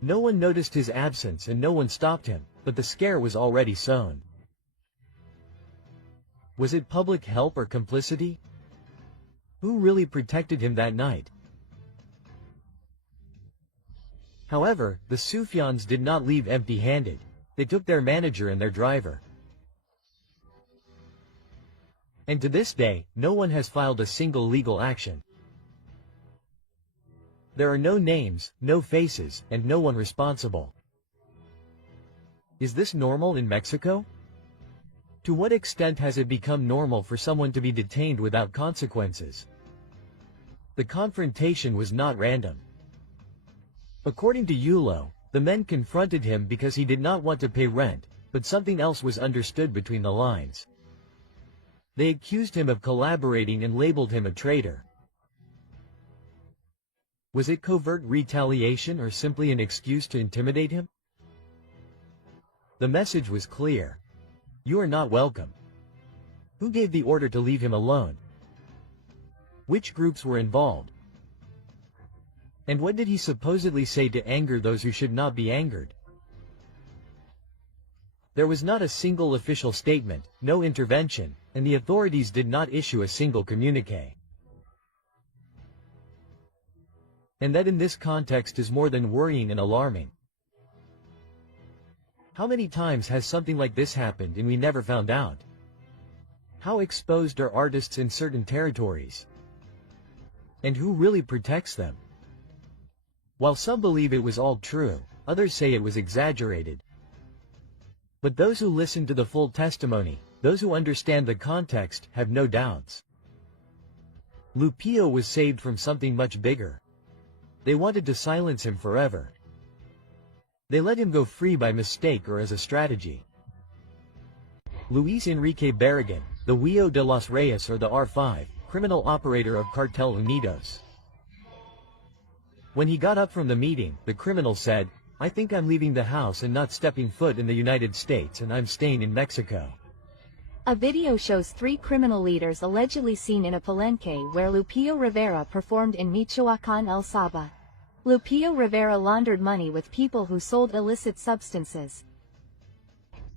No one noticed his absence and no one stopped him, but the scare was already sown. Was it public help or complicity? Who really protected him that night? However, the Sufjans did not leave empty-handed. They took their manager and their driver. And to this day, no one has filed a single legal action. There are no names, no faces, and no one responsible. Is this normal in Mexico? To what extent has it become normal for someone to be detained without consequences? The confrontation was not random. According to Yulo, the men confronted him because he did not want to pay rent, but something else was understood between the lines. They accused him of collaborating and labeled him a traitor. Was it covert retaliation or simply an excuse to intimidate him? The message was clear. You are not welcome. Who gave the order to leave him alone? Which groups were involved? And what did he supposedly say to anger those who should not be angered? There was not a single official statement, no intervention, and the authorities did not issue a single communique. And that in this context is more than worrying and alarming. How many times has something like this happened and we never found out? How exposed are artists in certain territories? And who really protects them? While some believe it was all true, others say it was exaggerated. But those who listen to the full testimony, those who understand the context, have no doubts. Lupillo was saved from something much bigger. They wanted to silence him forever. They let him go free by mistake or as a strategy. Luis Enrique Barragan, the Huillo de los Reyes or the R5, criminal operator of Cartel Unidos. When he got up from the meeting, the criminal said, "I think I'm leaving the house and not stepping foot in the United States and I'm staying in Mexico." A video shows 3 criminal leaders allegedly seen in a palenque where Lupillo Rivera performed in Michoacán, El Saba. Lupillo Rivera laundered money with people who sold illicit substances.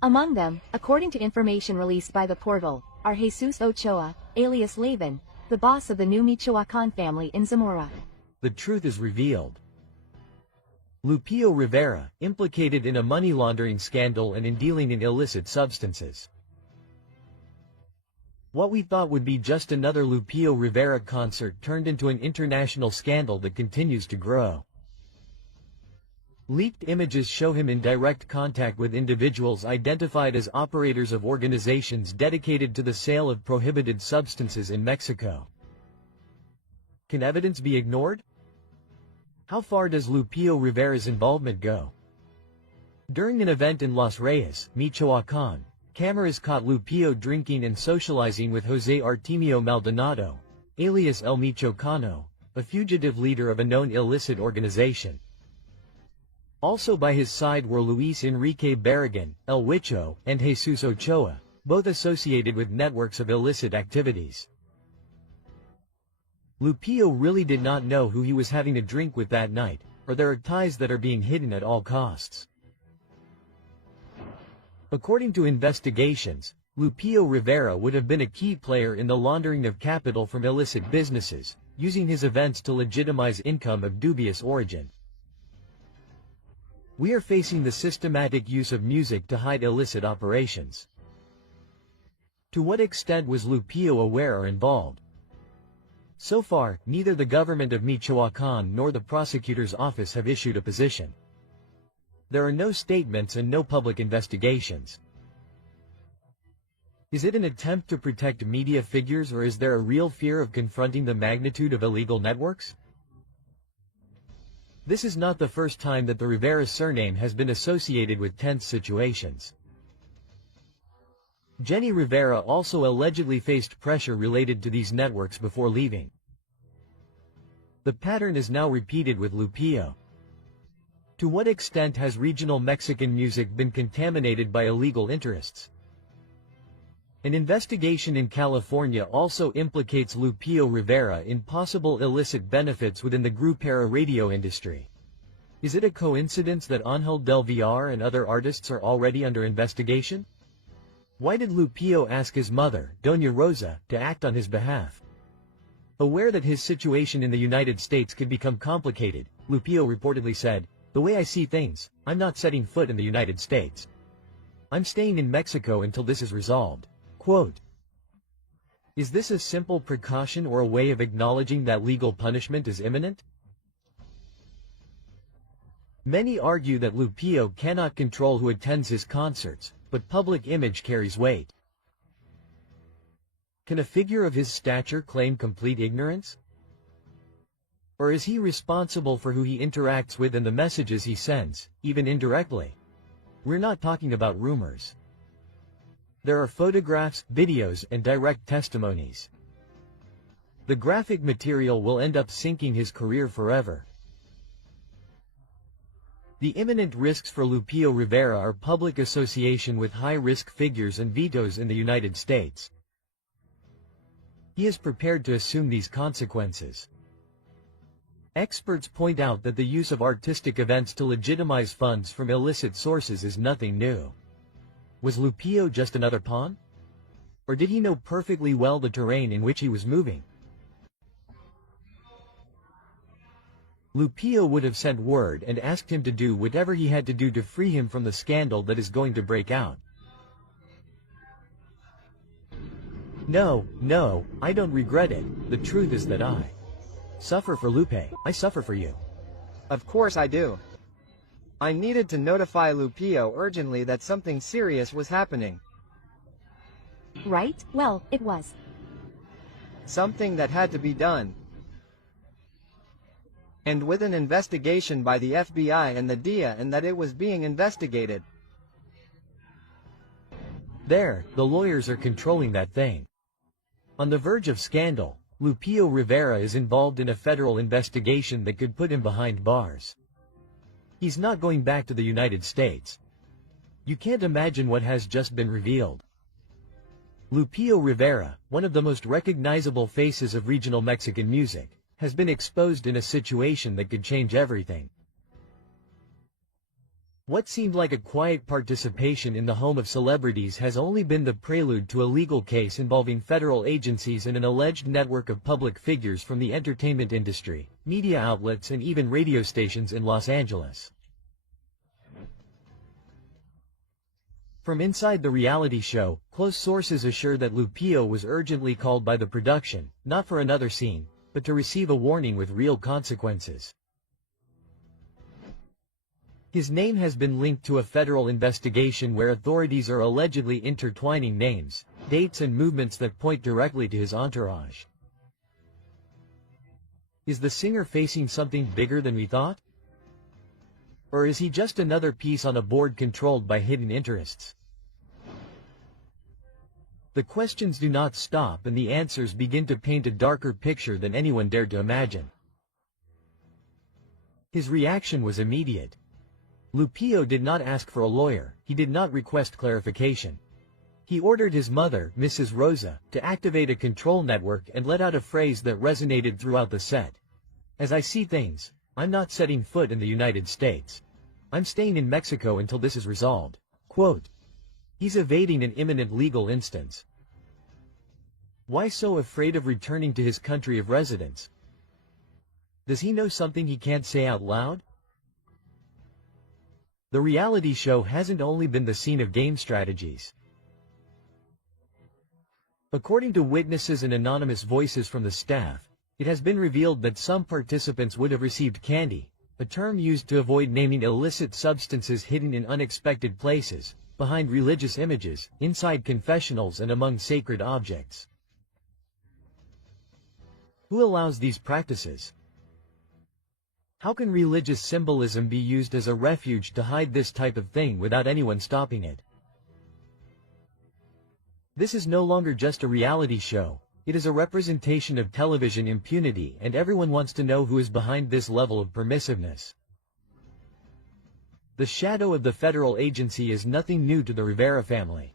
Among them, according to information released by the portal, are Jesus Ochoa, alias Laban, the boss of the new Michoacán family in Zamora. The truth is revealed. Lupillo Rivera, implicated in a money laundering scandal and in dealing in illicit substances. What we thought would be just another Lupillo Rivera concert turned into an international scandal that continues to grow. Leaked images show him in direct contact with individuals identified as operators of organizations dedicated to the sale of prohibited substances in Mexico. Can evidence be ignored? How far does Lupillo Rivera's involvement go? During an event in Los Reyes, Michoacán, cameras caught Lupillo drinking and socializing with José Artemio Maldonado, alias El Michoacano, a fugitive leader of a known illicit organization. Also by his side were Luis Enrique Barragan, El Huicho, and Jesus Ochoa, both associated with networks of illicit activities. Lupillo really did not know who he was having a drink with that night, or there are ties that are being hidden at all costs. According to investigations, Lupillo Rivera would have been a key player in the laundering of capital from illicit businesses, using his events to legitimize income of dubious origin. We are facing the systematic use of music to hide illicit operations. To what extent was Lupillo aware or involved? So far, neither the government of Michoacan nor the prosecutor's office have issued a position. There are no statements and no public investigations. Is it an attempt to protect media figures, or is there a real fear of confronting the magnitude of illegal networks? This is not the first time that the Rivera surname has been associated with tense situations. Jenny Rivera also allegedly faced pressure related to these networks before leaving. The pattern is now repeated with Lupillo. To what extent has regional Mexican music been contaminated by illegal interests? An investigation in California also implicates Lupillo Rivera in possible illicit benefits within the Grupera radio industry. Is it a coincidence that Angel del Villar and other artists are already under investigation? Why did Lupillo ask his mother, Doña Rosa, to act on his behalf? Aware that his situation in the United States could become complicated, Lupillo reportedly said, "The way I see things, I'm not setting foot in the United States. I'm staying in Mexico until this is resolved." Quote, is this a simple precaution or a way of acknowledging that legal punishment is imminent? Many argue that Lupillo cannot control who attends his concerts, but public image carries weight. Can a figure of his stature claim complete ignorance? Or is he responsible for who he interacts with and the messages he sends, even indirectly? We're not talking about rumors. There are photographs, videos, and direct testimonies. The graphic material will end up sinking his career forever. The imminent risks for Lupillo Rivera are public association with high-risk figures and vetoes in the United States. He is prepared to assume these consequences. Experts point out that the use of artistic events to legitimize funds from illicit sources is nothing new. Was Lupillo just another pawn? Or did he know perfectly well the terrain in which he was moving? Lupillo would have sent word and asked him to do whatever he had to do to free him from the scandal that is going to break out. No, I don't regret it. The truth is that I suffer for Lupe. I suffer for you. Of course I do. I needed to notify Lupillo urgently that something serious was happening. Right? Well, it was. Something that had to be done. And with an investigation by the FBI and the DEA, and that it was being investigated. There, the lawyers are controlling that thing. On the verge of scandal, Lupillo Rivera is involved in a federal investigation that could put him behind bars. He's not going back to the United States. You can't imagine what has just been revealed. Lupillo Rivera, one of the most recognizable faces of regional Mexican music, has been exposed in a situation that could change everything. What seemed like a quiet participation in the home of celebrities has only been the prelude to a legal case involving federal agencies and an alleged network of public figures from the entertainment industry, media outlets, and even radio stations in Los Angeles. From inside the reality show, close sources assure that Lupillo was urgently called by the production, not for another scene, but to receive a warning with real consequences. His name has been linked to a federal investigation where authorities are allegedly intertwining names, dates, and movements that point directly to his entourage. Is the singer facing something bigger than we thought? Or is he just another piece on a board controlled by hidden interests? The questions do not stop and the answers begin to paint a darker picture than anyone dared to imagine. His reaction was immediate. Lupillo did not ask for a lawyer, he did not request clarification. He ordered his mother, Mrs. Rosa, to activate a control network and let out a phrase that resonated throughout the set. As I see things, I'm not setting foot in the United States. I'm staying in Mexico until this is resolved. Quote. He's evading an imminent legal instance. Why so afraid of returning to his country of residence? Does he know something he can't say out loud? The reality show hasn't only been the scene of game strategies. According to witnesses and anonymous voices from the staff, it has been revealed that some participants would have received candy, a term used to avoid naming illicit substances hidden in unexpected places, behind religious images, inside confessionals and among sacred objects. Who allows these practices? How can religious symbolism be used as a refuge to hide this type of thing without anyone stopping it? This is no longer just a reality show, it is a representation of television impunity, and everyone wants to know who is behind this level of permissiveness. The shadow of the federal agency is nothing new to the Rivera family.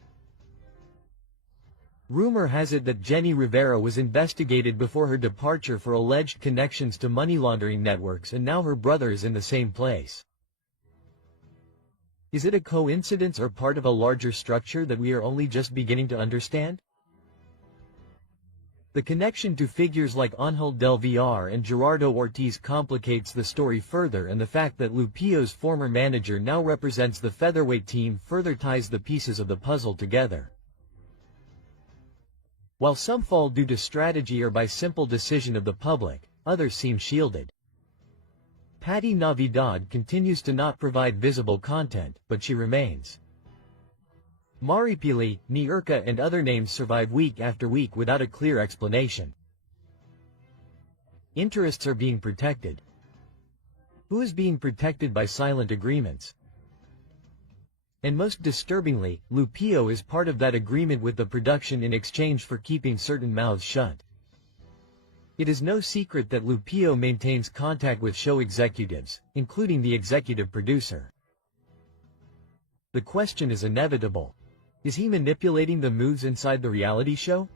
Rumor has it that Jenni Rivera was investigated before her departure for alleged connections to money laundering networks, and now her brother is in the same place. Is it a coincidence or part of a larger structure that we are only just beginning to understand? The connection to figures like Ángel del Villar and Gerardo Ortiz complicates the story further, and the fact that Lupillo's former manager now represents the featherweight team further ties the pieces of the puzzle together. While some fall due to strategy or by simple decision of the public, others seem shielded. Patti Navidad continues to not provide visible content, but she remains. Maripili, Niurka and other names survive week after week without a clear explanation. Interests are being protected. Who is being protected by silent agreements? And most disturbingly, Lupillo is part of that agreement with the production in exchange for keeping certain mouths shut. It is no secret that Lupillo maintains contact with show executives, including the executive producer. The question is inevitable. Is he manipulating the moves inside the reality show?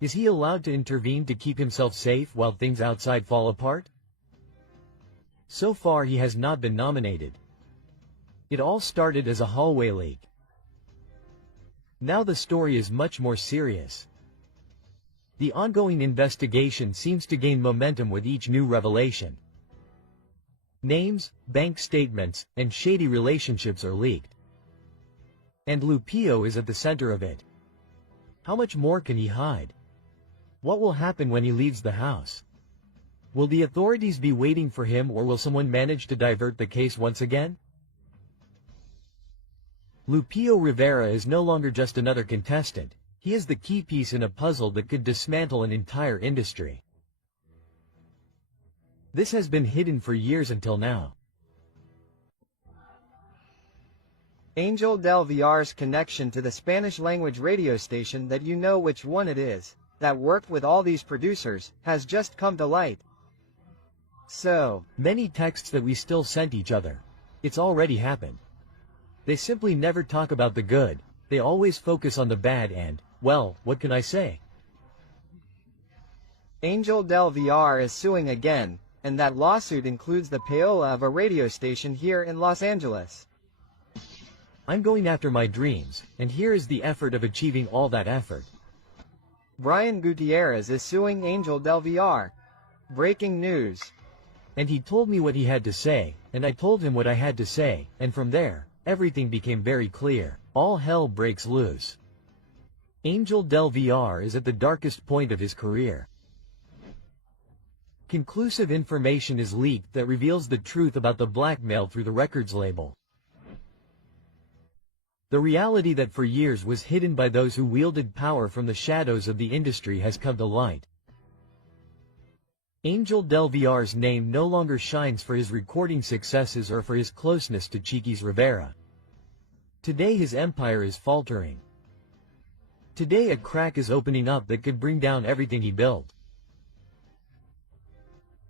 Is he allowed to intervene to keep himself safe while things outside fall apart? So far he has not been nominated. It all started as a hallway leak. Now the story is much more serious. The ongoing investigation seems to gain momentum with each new revelation. Names, bank statements, and shady relationships are leaked. And Lupillo is at the center of it. How much more can he hide? What will happen when he leaves the house? Will the authorities be waiting for him, or will someone manage to divert the case once again? Lupillo Rivera is no longer just another contestant. He is the key piece in a puzzle that could dismantle an entire industry. This has been hidden for years until now. Ángel del Villar's connection to the Spanish-language radio station, that you know which one it is, that worked with all these producers, has just come to light. So, many texts that we still sent each other. It's already happened. They simply never talk about the good, they always focus on the bad and, well, what can I say? Ángel del Villar is suing again, and that lawsuit includes the payola of a radio station here in Los Angeles. I'm going after my dreams, and here is the effort of achieving all that effort. Brian Gutierrez is suing Ángel del Villar. Breaking news. And he told me what he had to say, and I told him what I had to say, and from there, everything became very clear. All hell breaks loose. Ángel del Villar is at the darkest point of his career. Conclusive information is leaked that reveals the truth about the blackmail through the records label. The reality that for years was hidden by those who wielded power from the shadows of the industry has come to light. Ángel del Villar's name no longer shines for his recording successes or for his closeness to Chiquis Rivera. Today his empire is faltering. Today a crack is opening up that could bring down everything he built.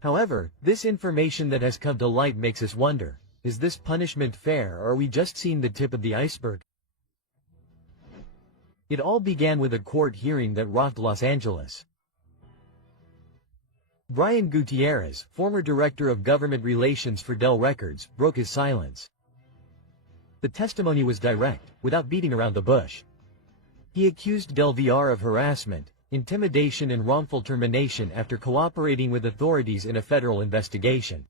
However, this information that has come to light makes us wonder, is this punishment fair, or are we just seeing the tip of the iceberg? It all began with a court hearing that rocked Los Angeles. Brian Gutierrez, former director of government relations for Dell Records, broke his silence. The testimony was direct, without beating around the bush. He accused Del VR of harassment, intimidation and wrongful termination after cooperating with authorities in a federal investigation.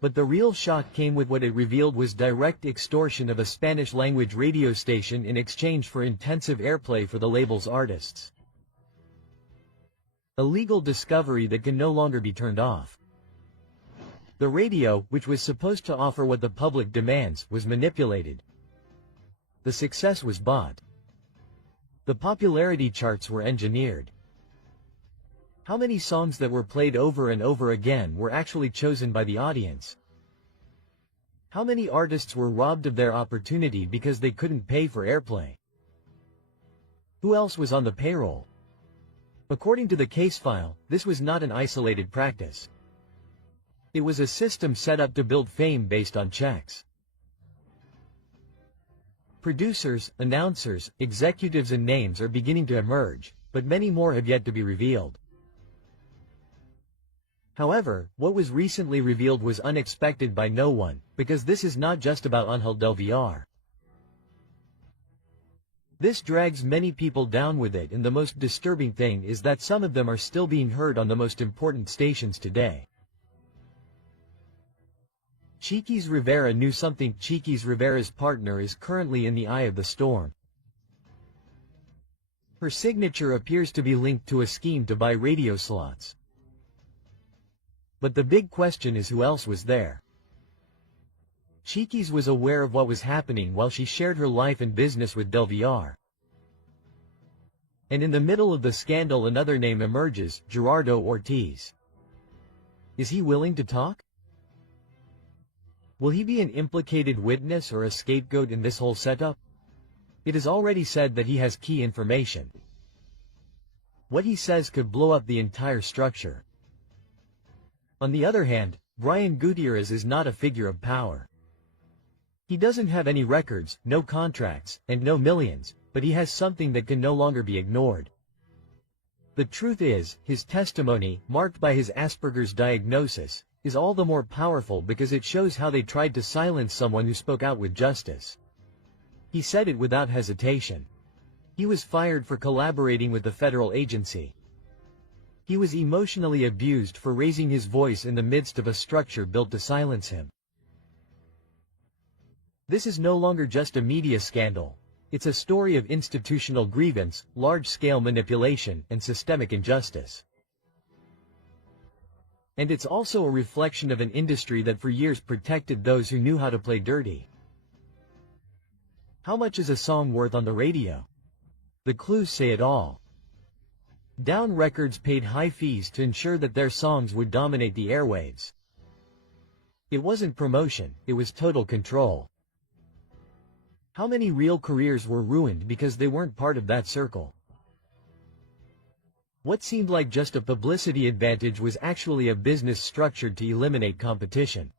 But the real shock came with what it revealed was direct extortion of a Spanish-language radio station in exchange for intensive airplay for the label's artists. A legal discovery that can no longer be turned off. The radio, which was supposed to offer what the public demands, was manipulated. The success was bought. The popularity charts were engineered. How many songs that were played over and over again were actually chosen by the audience? How many artists were robbed of their opportunity because they couldn't pay for airplay? Who else was on the payroll? According to the case file, this was not an isolated practice. It was a system set up to build fame based on checks. Producers, announcers, executives and names are beginning to emerge, but many more have yet to be revealed. However, what was recently revealed was unexpected by no one, because this is not just about Ángel del VR. This drags many people down with it, and the most disturbing thing is that some of them are still being heard on the most important stations today. Chiquis Rivera knew something. Chiquis Rivera's partner is currently in the eye of the storm. Her signature appears to be linked to a scheme to buy radio slots. But the big question is who else was there. Chiquis was aware of what was happening while she shared her life and business with Del VR. And in the middle of the scandal another name emerges, Gerardo Ortiz. Is he willing to talk? Will he be an implicated witness or a scapegoat in this whole setup? It is already said that he has key information. What he says could blow up the entire structure. On the other hand, Brian Gutierrez is not a figure of power. He doesn't have any records, no contracts, and no millions, but he has something that can no longer be ignored. The truth is, his testimony, marked by his Asperger's diagnosis, is all the more powerful because it shows how they tried to silence someone who spoke out with justice. He said it without hesitation. He was fired for collaborating with the federal agency. He was emotionally abused for raising his voice in the midst of a structure built to silence him. This is no longer just a media scandal. It's a story of institutional grievance, large-scale manipulation, and systemic injustice. And it's also a reflection of an industry that for years protected those who knew how to play dirty. How much is a song worth on the radio? The clues say it all. Down Records paid high fees to ensure that their songs would dominate the airwaves. It wasn't promotion, it was total control. How many real careers were ruined because they weren't part of that circle? What seemed like just a publicity advantage was actually a business structured to eliminate competition.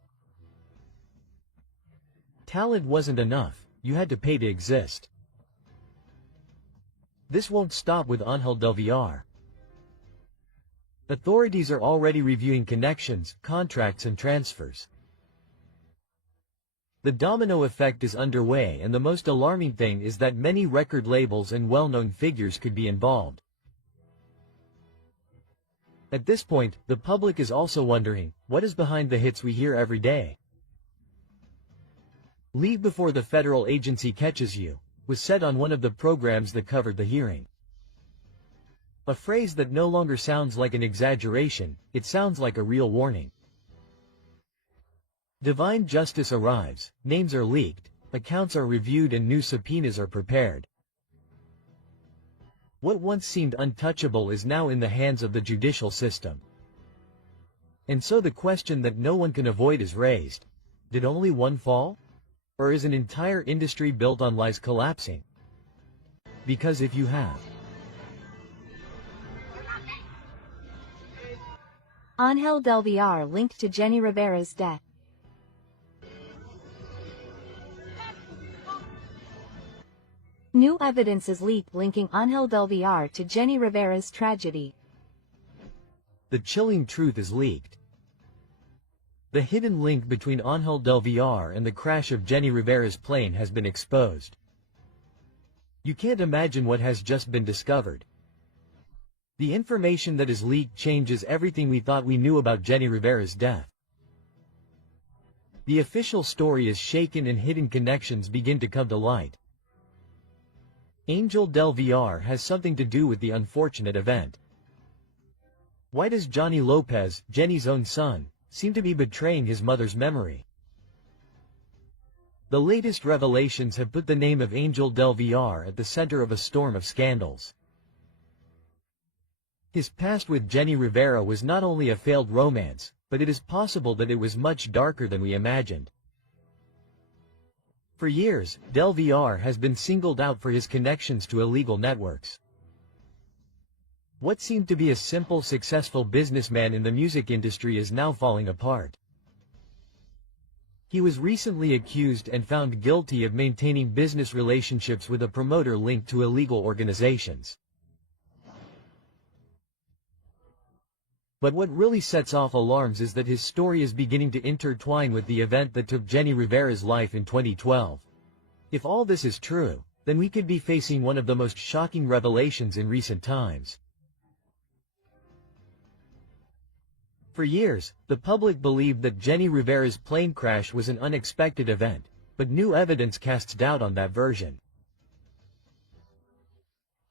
Talent wasn't enough, you had to pay to exist. This won't stop with Ángel del VR. Authorities are already reviewing connections, contracts and transfers. The domino effect is underway, and the most alarming thing is that many record labels and well-known figures could be involved. At this point, the public is also wondering, what is behind the hits we hear every day? "Leave before the federal agency catches you," was said on one of the programs that covered the hearing. A phrase that no longer sounds like an exaggeration, it sounds like a real warning. Divine justice arrives, names are leaked, accounts are reviewed and new subpoenas are prepared. What once seemed untouchable is now in the hands of the judicial system. And so the question that no one can avoid is raised. Did only one fall? Or is an entire industry built on lies collapsing? Because if you have Ángel del VR linked to Jenni Rivera's death. New evidence is leaked linking Ángel del Villar to Jenni Rivera's tragedy. The chilling truth is leaked. The hidden link between Ángel del Villar and the crash of Jenni Rivera's plane has been exposed. You can't imagine what has just been discovered. The information that is leaked changes everything we thought we knew about Jenni Rivera's death. The official story is shaken and hidden connections begin to come to light. Ángel del Villar has something to do with the unfortunate event. Why does Johnny Lopez, Jenny's own son, seem to be betraying his mother's memory? The latest revelations have put the name of Ángel del Villar at the center of a storm of scandals. His past with Jenni Rivera was not only a failed romance, but it is possible that it was much darker than we imagined. For years, Del Villar has been singled out for his connections to illegal networks. What seemed to be a simple, successful businessman in the music industry is now falling apart. He was recently accused and found guilty of maintaining business relationships with a promoter linked to illegal organizations. But what really sets off alarms is that his story is beginning to intertwine with the event that took Jenni Rivera's life in 2012. If all this is true, then we could be facing one of the most shocking revelations in recent times. For years, the public believed that Jenni Rivera's plane crash was an unexpected event, but new evidence casts doubt on that version.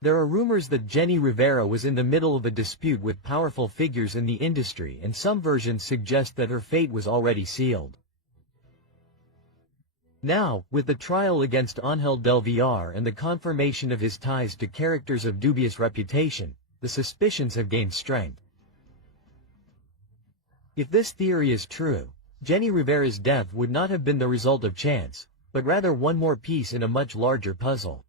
There are rumors that Jenni Rivera was in the middle of a dispute with powerful figures in the industry, and some versions suggest that her fate was already sealed. Now, with the trial against Ángel del Villar and the confirmation of his ties to characters of dubious reputation, the suspicions have gained strength. If this theory is true, Jenni Rivera's death would not have been the result of chance, but rather one more piece in a much larger puzzle.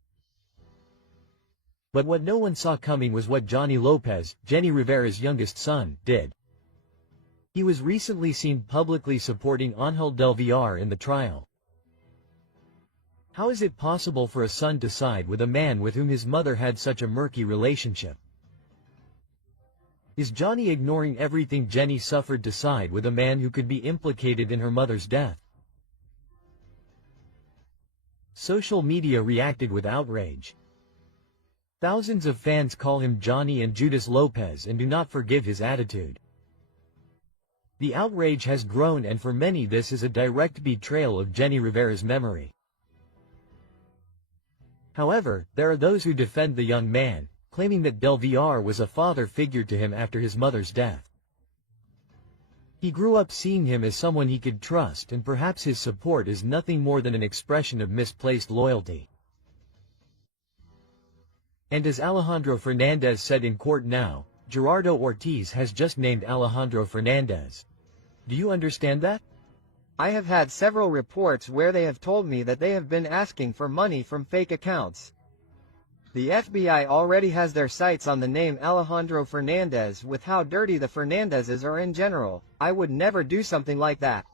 But what no one saw coming was what Johnny Lopez, Jenni Rivera's youngest son, did. He was recently seen publicly supporting Ángel del Villar in the trial. How is it possible for a son to side with a man with whom his mother had such a murky relationship? Is Johnny ignoring everything Jenny suffered to side with a man who could be implicated in her mother's death? Social media reacted with outrage. Thousands of fans call him Johnny and Judas Lopez and do not forgive his attitude. The outrage has grown, and for many this is a direct betrayal of Jenni Rivera's memory. However, there are those who defend the young man, claiming that Del Villar was a father figure to him after his mother's death. He grew up seeing him as someone he could trust, and perhaps his support is nothing more than an expression of misplaced loyalty. And as Alejandro Fernandez said in court now, Gerardo Ortiz has just named Alejandro Fernandez. Do you understand that? I have had several reports where they have told me that they have been asking for money from fake accounts. The FBI already has their sights on the name Alejandro Fernandez. With how dirty the Fernandezes are in general, I would never do something like that.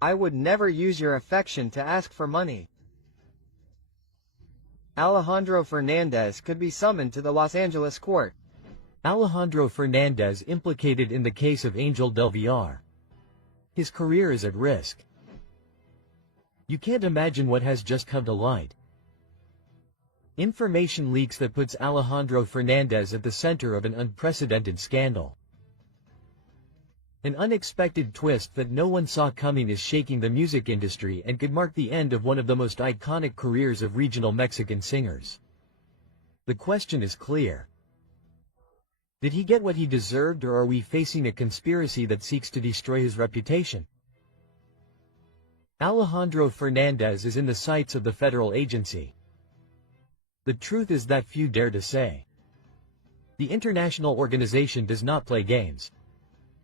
I would never use your affection to ask for money. Alejandro Fernandez could be summoned to the Los Angeles court. Alejandro Fernandez implicated in the case of Ángel del Villar. His career is at risk. You can't imagine what has just come to light. Information leaks that puts Alejandro Fernandez at the center of an unprecedented scandal. An unexpected twist that no one saw coming is shaking the music industry and could mark the end of one of the most iconic careers of regional Mexican singers. The question is clear. Did he get what he deserved, or are we facing a conspiracy that seeks to destroy his reputation? Alejandro Fernandez is in the sights of the federal agency. The truth is that few dare to say. The international organization does not play games.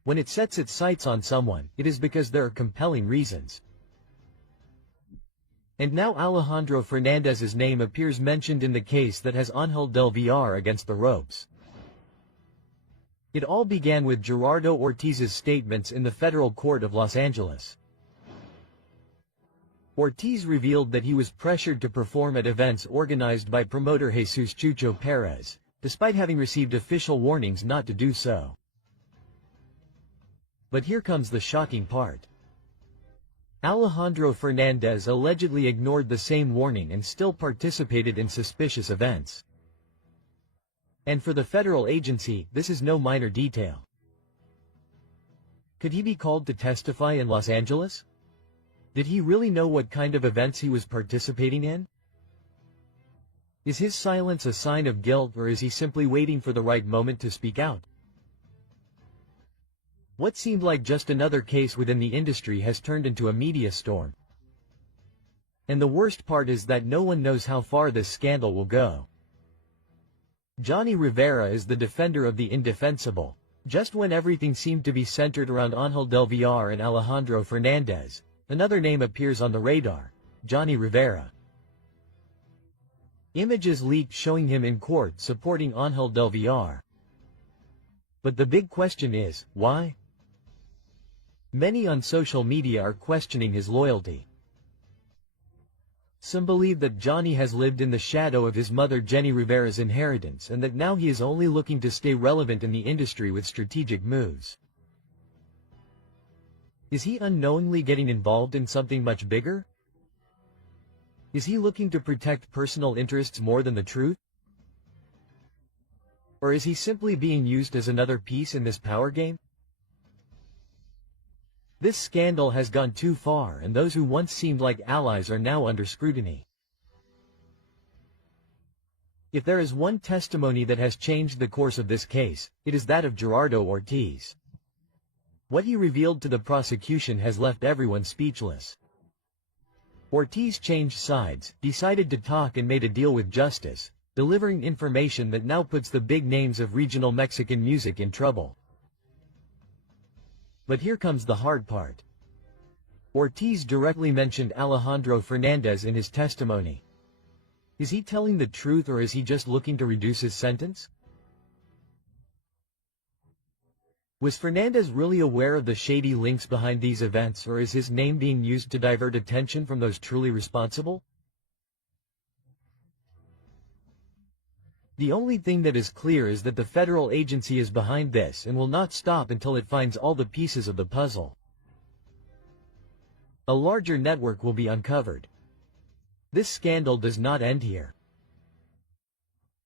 When it sets its sights on someone, it is because there are compelling reasons. And now Alejandro Fernandez's name appears mentioned in the case that has Ángel del Villar against the ropes. It all began with Gerardo Ortiz's statements in the federal court of Los Angeles. Ortiz revealed that he was pressured to perform at events organized by promoter Jesus Chucho Perez, despite having received official warnings not to do so. But here comes the shocking part. Alejandro Fernandez allegedly ignored the same warning and still participated in suspicious events. And for the federal agency, this is no minor detail. Could he be called to testify in Los Angeles? Did he really know what kind of events he was participating in? Is his silence a sign of guilt, or is he simply waiting for the right moment to speak out? What seemed like just another case within the industry has turned into a media storm. And the worst part is that no one knows how far this scandal will go. Jenni Rivera is the defender of the indefensible. Just when everything seemed to be centered around Angel del Villar and Alejandro Fernandez, another name appears on the radar: Jenni Rivera. Images leaked showing him in court supporting Angel del Villar. But the big question is, why? Many on social media are questioning his loyalty. Some believe that Jenni has lived in the shadow of his mother Jenni Rivera's inheritance and that now he is only looking to stay relevant in the industry with strategic moves. Is he unknowingly getting involved in something much bigger? Is he looking to protect personal interests more than the truth? Or is he simply being used as another piece in this power game? This scandal has gone too far, and those who once seemed like allies are now under scrutiny. If there is one testimony that has changed the course of this case, it is that of Gerardo Ortiz. What he revealed to the prosecution has left everyone speechless. Ortiz changed sides, decided to talk, and made a deal with justice, delivering information that now puts the big names of regional Mexican music in trouble. But here comes the hard part. Ortiz directly mentioned Alejandro Fernandez in his testimony. Is he telling the truth, or is he just looking to reduce his sentence? Was Fernandez really aware of the shady links behind these events, or is his name being used to divert attention from those truly responsible? The only thing that is clear is that the federal agency is behind this and will not stop until it finds all the pieces of the puzzle. A larger network will be uncovered. This scandal does not end here.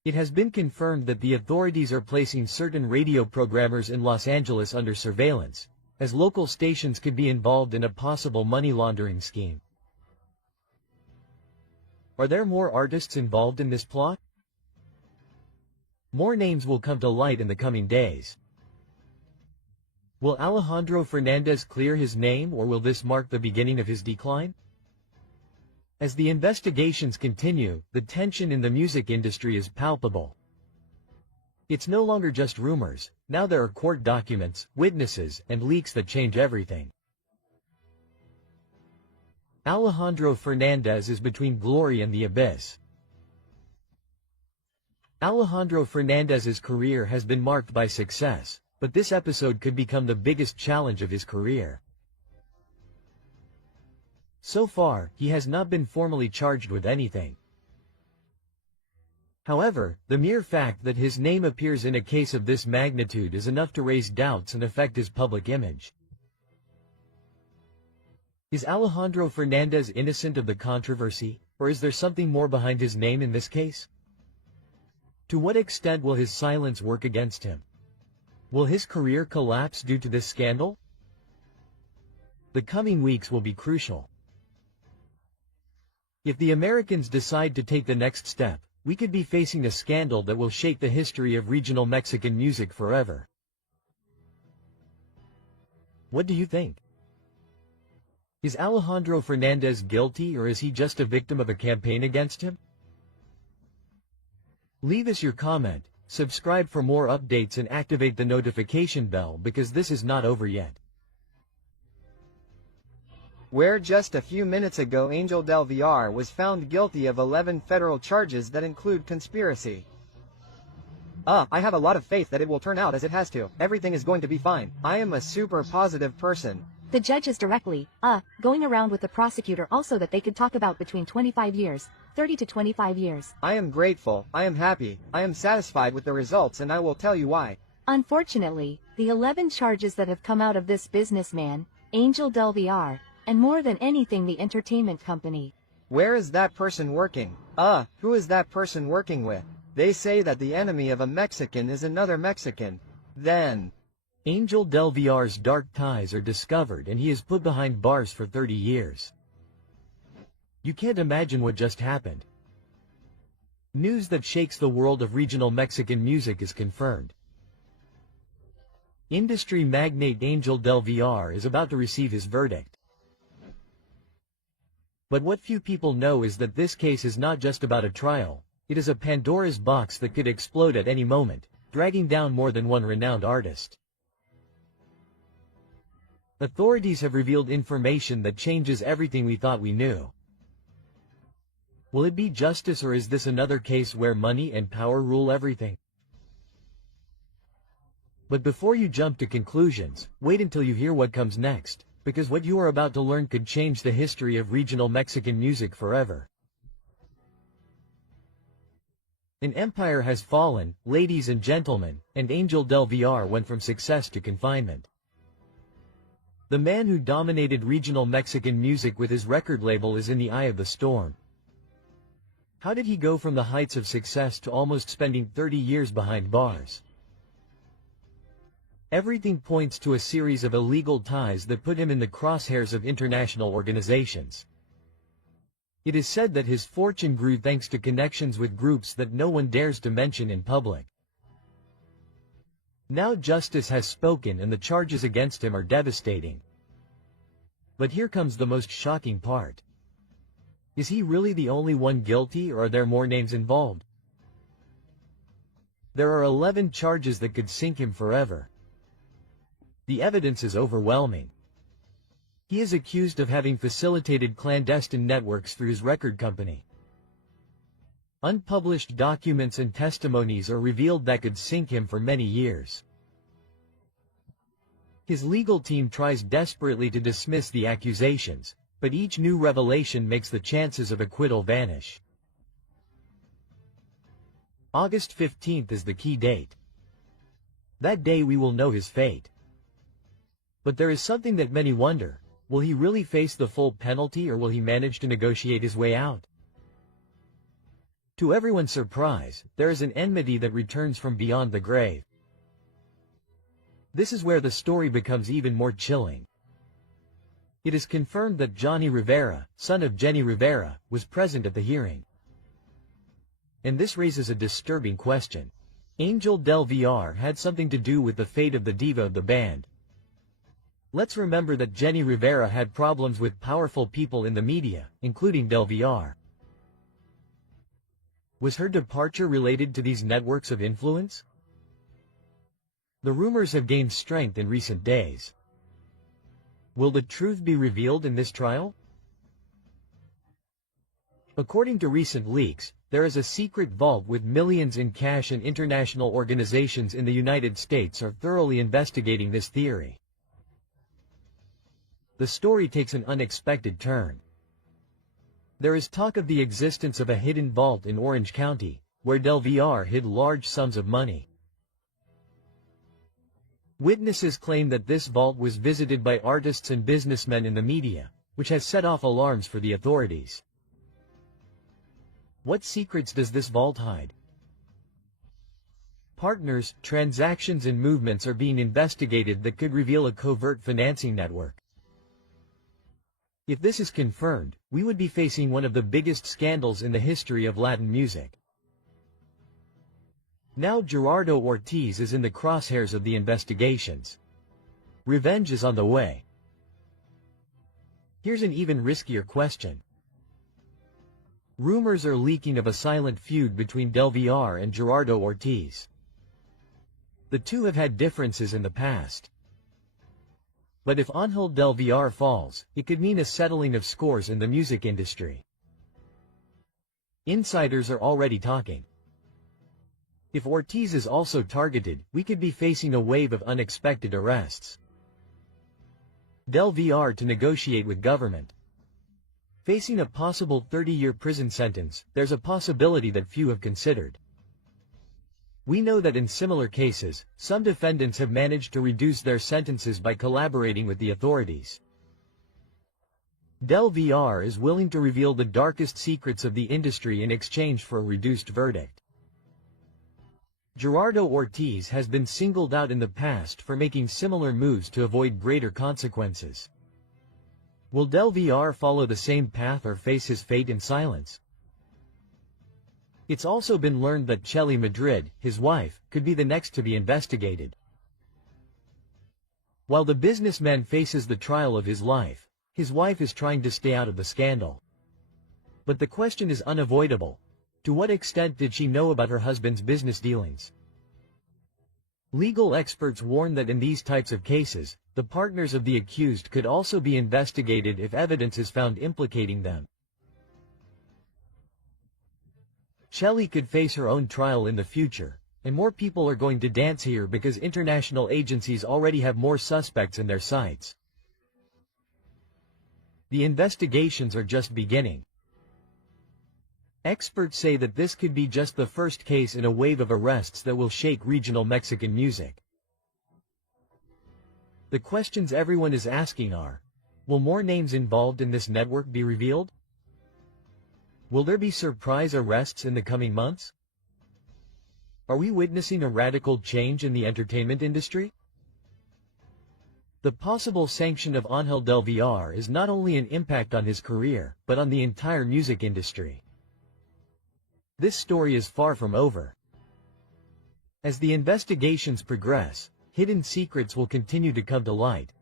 It has been confirmed that the authorities are placing certain radio programmers in Los Angeles under surveillance, as local stations could be involved in a possible money laundering scheme. Are there more artists involved in this plot? More names will come to light in the coming days. Will Alejandro Fernandez clear his name, or will this mark the beginning of his decline? As the investigations continue, the tension in the music industry is palpable. It's no longer just rumors, now there are court documents, witnesses, and leaks that change everything. Alejandro Fernandez is between glory and the abyss. Alejandro Fernandez's career has been marked by success, but this episode could become the biggest challenge of his career. So far, he has not been formally charged with anything. However, the mere fact that his name appears in a case of this magnitude is enough to raise doubts and affect his public image. Is Alejandro Fernandez innocent of the controversy, or is there something more behind his name in this case? To what extent will his silence work against him? Will his career collapse due to this scandal? The coming weeks will be crucial. If the Americans decide to take the next step, we could be facing a scandal that will shake the history of regional Mexican music forever. What do you think? Is Alejandro Fernandez guilty, or is he just a victim of a campaign against him? Leave us your comment, subscribe for more updates, and activate the notification bell, because this is not over yet. Where just a few minutes ago Angel del Villar was found guilty of 11 federal charges that include conspiracy. I have a lot of faith that it will turn out as it has to. Everything is going to be fine. I am a super positive person. The judge is directly, going around with the prosecutor also that they could talk about between 25 years, 30 to 25 years. I am grateful, I am happy, I am satisfied with the results, and I will tell you why. Unfortunately, the 11 charges that have come out of this businessman, Angel Del VR, and more than anything the entertainment company. Where is that person working? Who is that person working with? They say that the enemy of a Mexican is another Mexican. Then, Angel Del VR's dark ties are discovered and he is put behind bars for 30 years. You can't imagine what just happened. News that shakes the world of regional Mexican music is confirmed. Industry magnate Angel Del VR is about to receive his verdict. But what few people know is that this case is not just about a trial, it is a Pandora's box that could explode at any moment, dragging down more than one renowned artist. Authorities have revealed information that changes everything we thought we knew. Will it be justice, or is this another case where money and power rule everything? But before you jump to conclusions, wait until you hear what comes next, because what you are about to learn could change the history of regional Mexican music forever. An empire has fallen, ladies and gentlemen, and Angel Del VR went from success to confinement. The man who dominated regional Mexican music with his record label is in the eye of the storm. How did he go from the heights of success to almost spending 30 years behind bars? Everything points to a series of illegal ties that put him in the crosshairs of international organizations. It is said that his fortune grew thanks to connections with groups that no one dares to mention in public. Now justice has spoken and the charges against him are devastating. But here comes the most shocking part. Is he really the only one guilty, or are there more names involved? There are 11 charges that could sink him forever. The evidence is overwhelming. He is accused of having facilitated clandestine networks through his record company. Unpublished documents and testimonies are revealed that could sink him for many years. His legal team tries desperately to dismiss the accusations, but each new revelation makes the chances of acquittal vanish. August 15th is the key date. That day we will know his fate. But there is something that many wonder: will he really face the full penalty, or will he manage to negotiate his way out? To everyone's surprise, there is an enmity that returns from beyond the grave. This is where the story becomes even more chilling. It is confirmed that Jenni Rivera, son of Jenni Rivera, was present at the hearing. And this raises a disturbing question. Angel Del VR had something to do with the fate of the diva of the band. Let's remember that Jenni Rivera had problems with powerful people in the media, including Del VR. Was her departure related to these networks of influence? The rumors have gained strength in recent days. Will the truth be revealed in this trial? According to recent leaks, there is a secret vault with millions in cash, and international organizations in the United States are thoroughly investigating this theory. The story takes an unexpected turn. There is talk of the existence of a hidden vault in Orange County, where Del VR hid large sums of money. Witnesses claim that this vault was visited by artists and businessmen in the media, which has set off alarms for the authorities. What secrets does this vault hide? Partners, transactions and movements are being investigated that could reveal a covert financing network. If this is confirmed, we would be facing one of the biggest scandals in the history of Latin music. Now Gerardo Ortiz is in the crosshairs of the investigations. Revenge is on the way. Here's an even riskier question. Rumors are leaking of a silent feud between Del VR and Gerardo Ortiz. The two have had differences in the past. But if Angel Del VR falls, it could mean a settling of scores in the music industry. Insiders are already talking. If Ortiz is also targeted, we could be facing a wave of unexpected arrests. Del VR to negotiate with government. Facing a possible 30-year prison sentence, there's a possibility that few have considered. We know that in similar cases, some defendants have managed to reduce their sentences by collaborating with the authorities. Del VR is willing to reveal the darkest secrets of the industry in exchange for a reduced verdict. Gerardo Ortiz has been singled out in the past for making similar moves to avoid greater consequences. Will Del VR follow the same path or face his fate in silence? It's also been learned that Chelly Madrid, his wife, could be the next to be investigated. While the businessman faces the trial of his life, his wife is trying to stay out of the scandal. But the question is unavoidable. To what extent did she know about her husband's business dealings? Legal experts warn that in these types of cases, the partners of the accused could also be investigated if evidence is found implicating them. Chelly could face her own trial in the future, and more people are going to dance here because international agencies already have more suspects in their sights. The investigations are just beginning. Experts say that this could be just the first case in a wave of arrests that will shake regional Mexican music. The questions everyone is asking are, will more names involved in this network be revealed? Will there be surprise arrests in the coming months? Are we witnessing a radical change in the entertainment industry? The possible sanction of Ángel del VR is not only an impact on his career, but on the entire music industry. This story is far from over. As the investigations progress, hidden secrets will continue to come to light.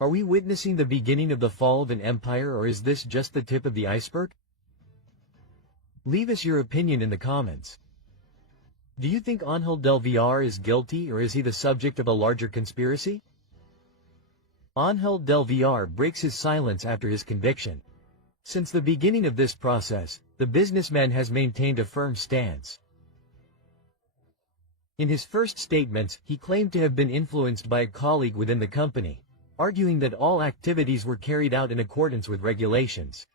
Are we witnessing the beginning of the fall of an empire, or is this just the tip of the iceberg? Leave us your opinion in the comments. Do you think Ángel del VR is guilty, or is he the subject of a larger conspiracy? Ángel del VR breaks his silence after his conviction. Since the beginning of this process, the businessman has maintained a firm stance. In his first statements, he claimed to have been influenced by a colleague within the company, arguing that all activities were carried out in accordance with regulations.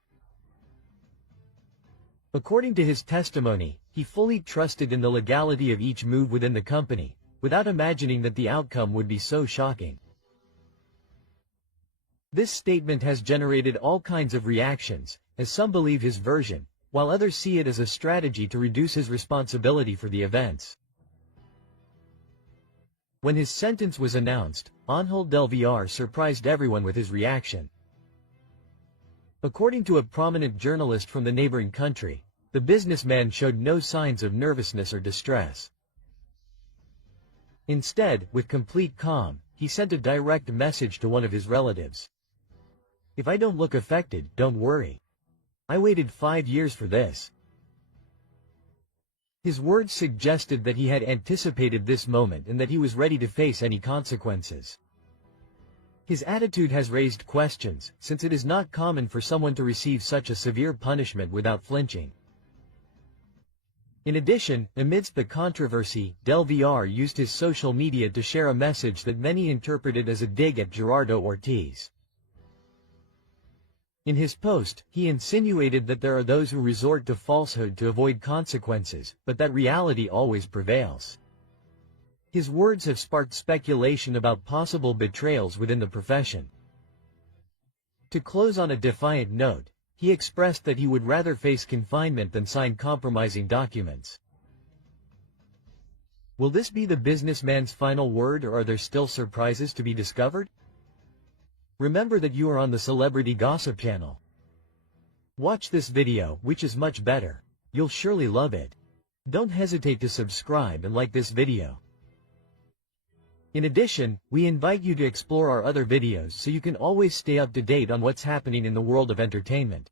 According to his testimony, he fully trusted in the legality of each move within the company, without imagining that the outcome would be so shocking. This statement has generated all kinds of reactions, as some believe his version, while others see it as a strategy to reduce his responsibility for the events. When his sentence was announced, Ángel del VR surprised everyone with his reaction. According to a prominent journalist from the neighboring country, the businessman showed no signs of nervousness or distress. Instead, with complete calm, he sent a direct message to one of his relatives. "If I don't look affected, don't worry. I waited 5 years for this." His words suggested that he had anticipated this moment and that he was ready to face any consequences. His attitude has raised questions, since it is not common for someone to receive such a severe punishment without flinching. In addition, amidst the controversy, Del VR used his social media to share a message that many interpreted as a dig at Gerardo Ortiz. In his post, he insinuated that there are those who resort to falsehood to avoid consequences, but that reality always prevails. His words have sparked speculation about possible betrayals within the profession. To close on a defiant note, he expressed that he would rather face confinement than sign compromising documents. Will this be the businessman's final word, or are there still surprises to be discovered? Remember that you are on the Celebrity Gossip channel. Watch this video, which is much better. You'll surely love it. Don't hesitate to subscribe and like this video. In addition, we invite you to explore our other videos so you can always stay up to date on what's happening in the world of entertainment.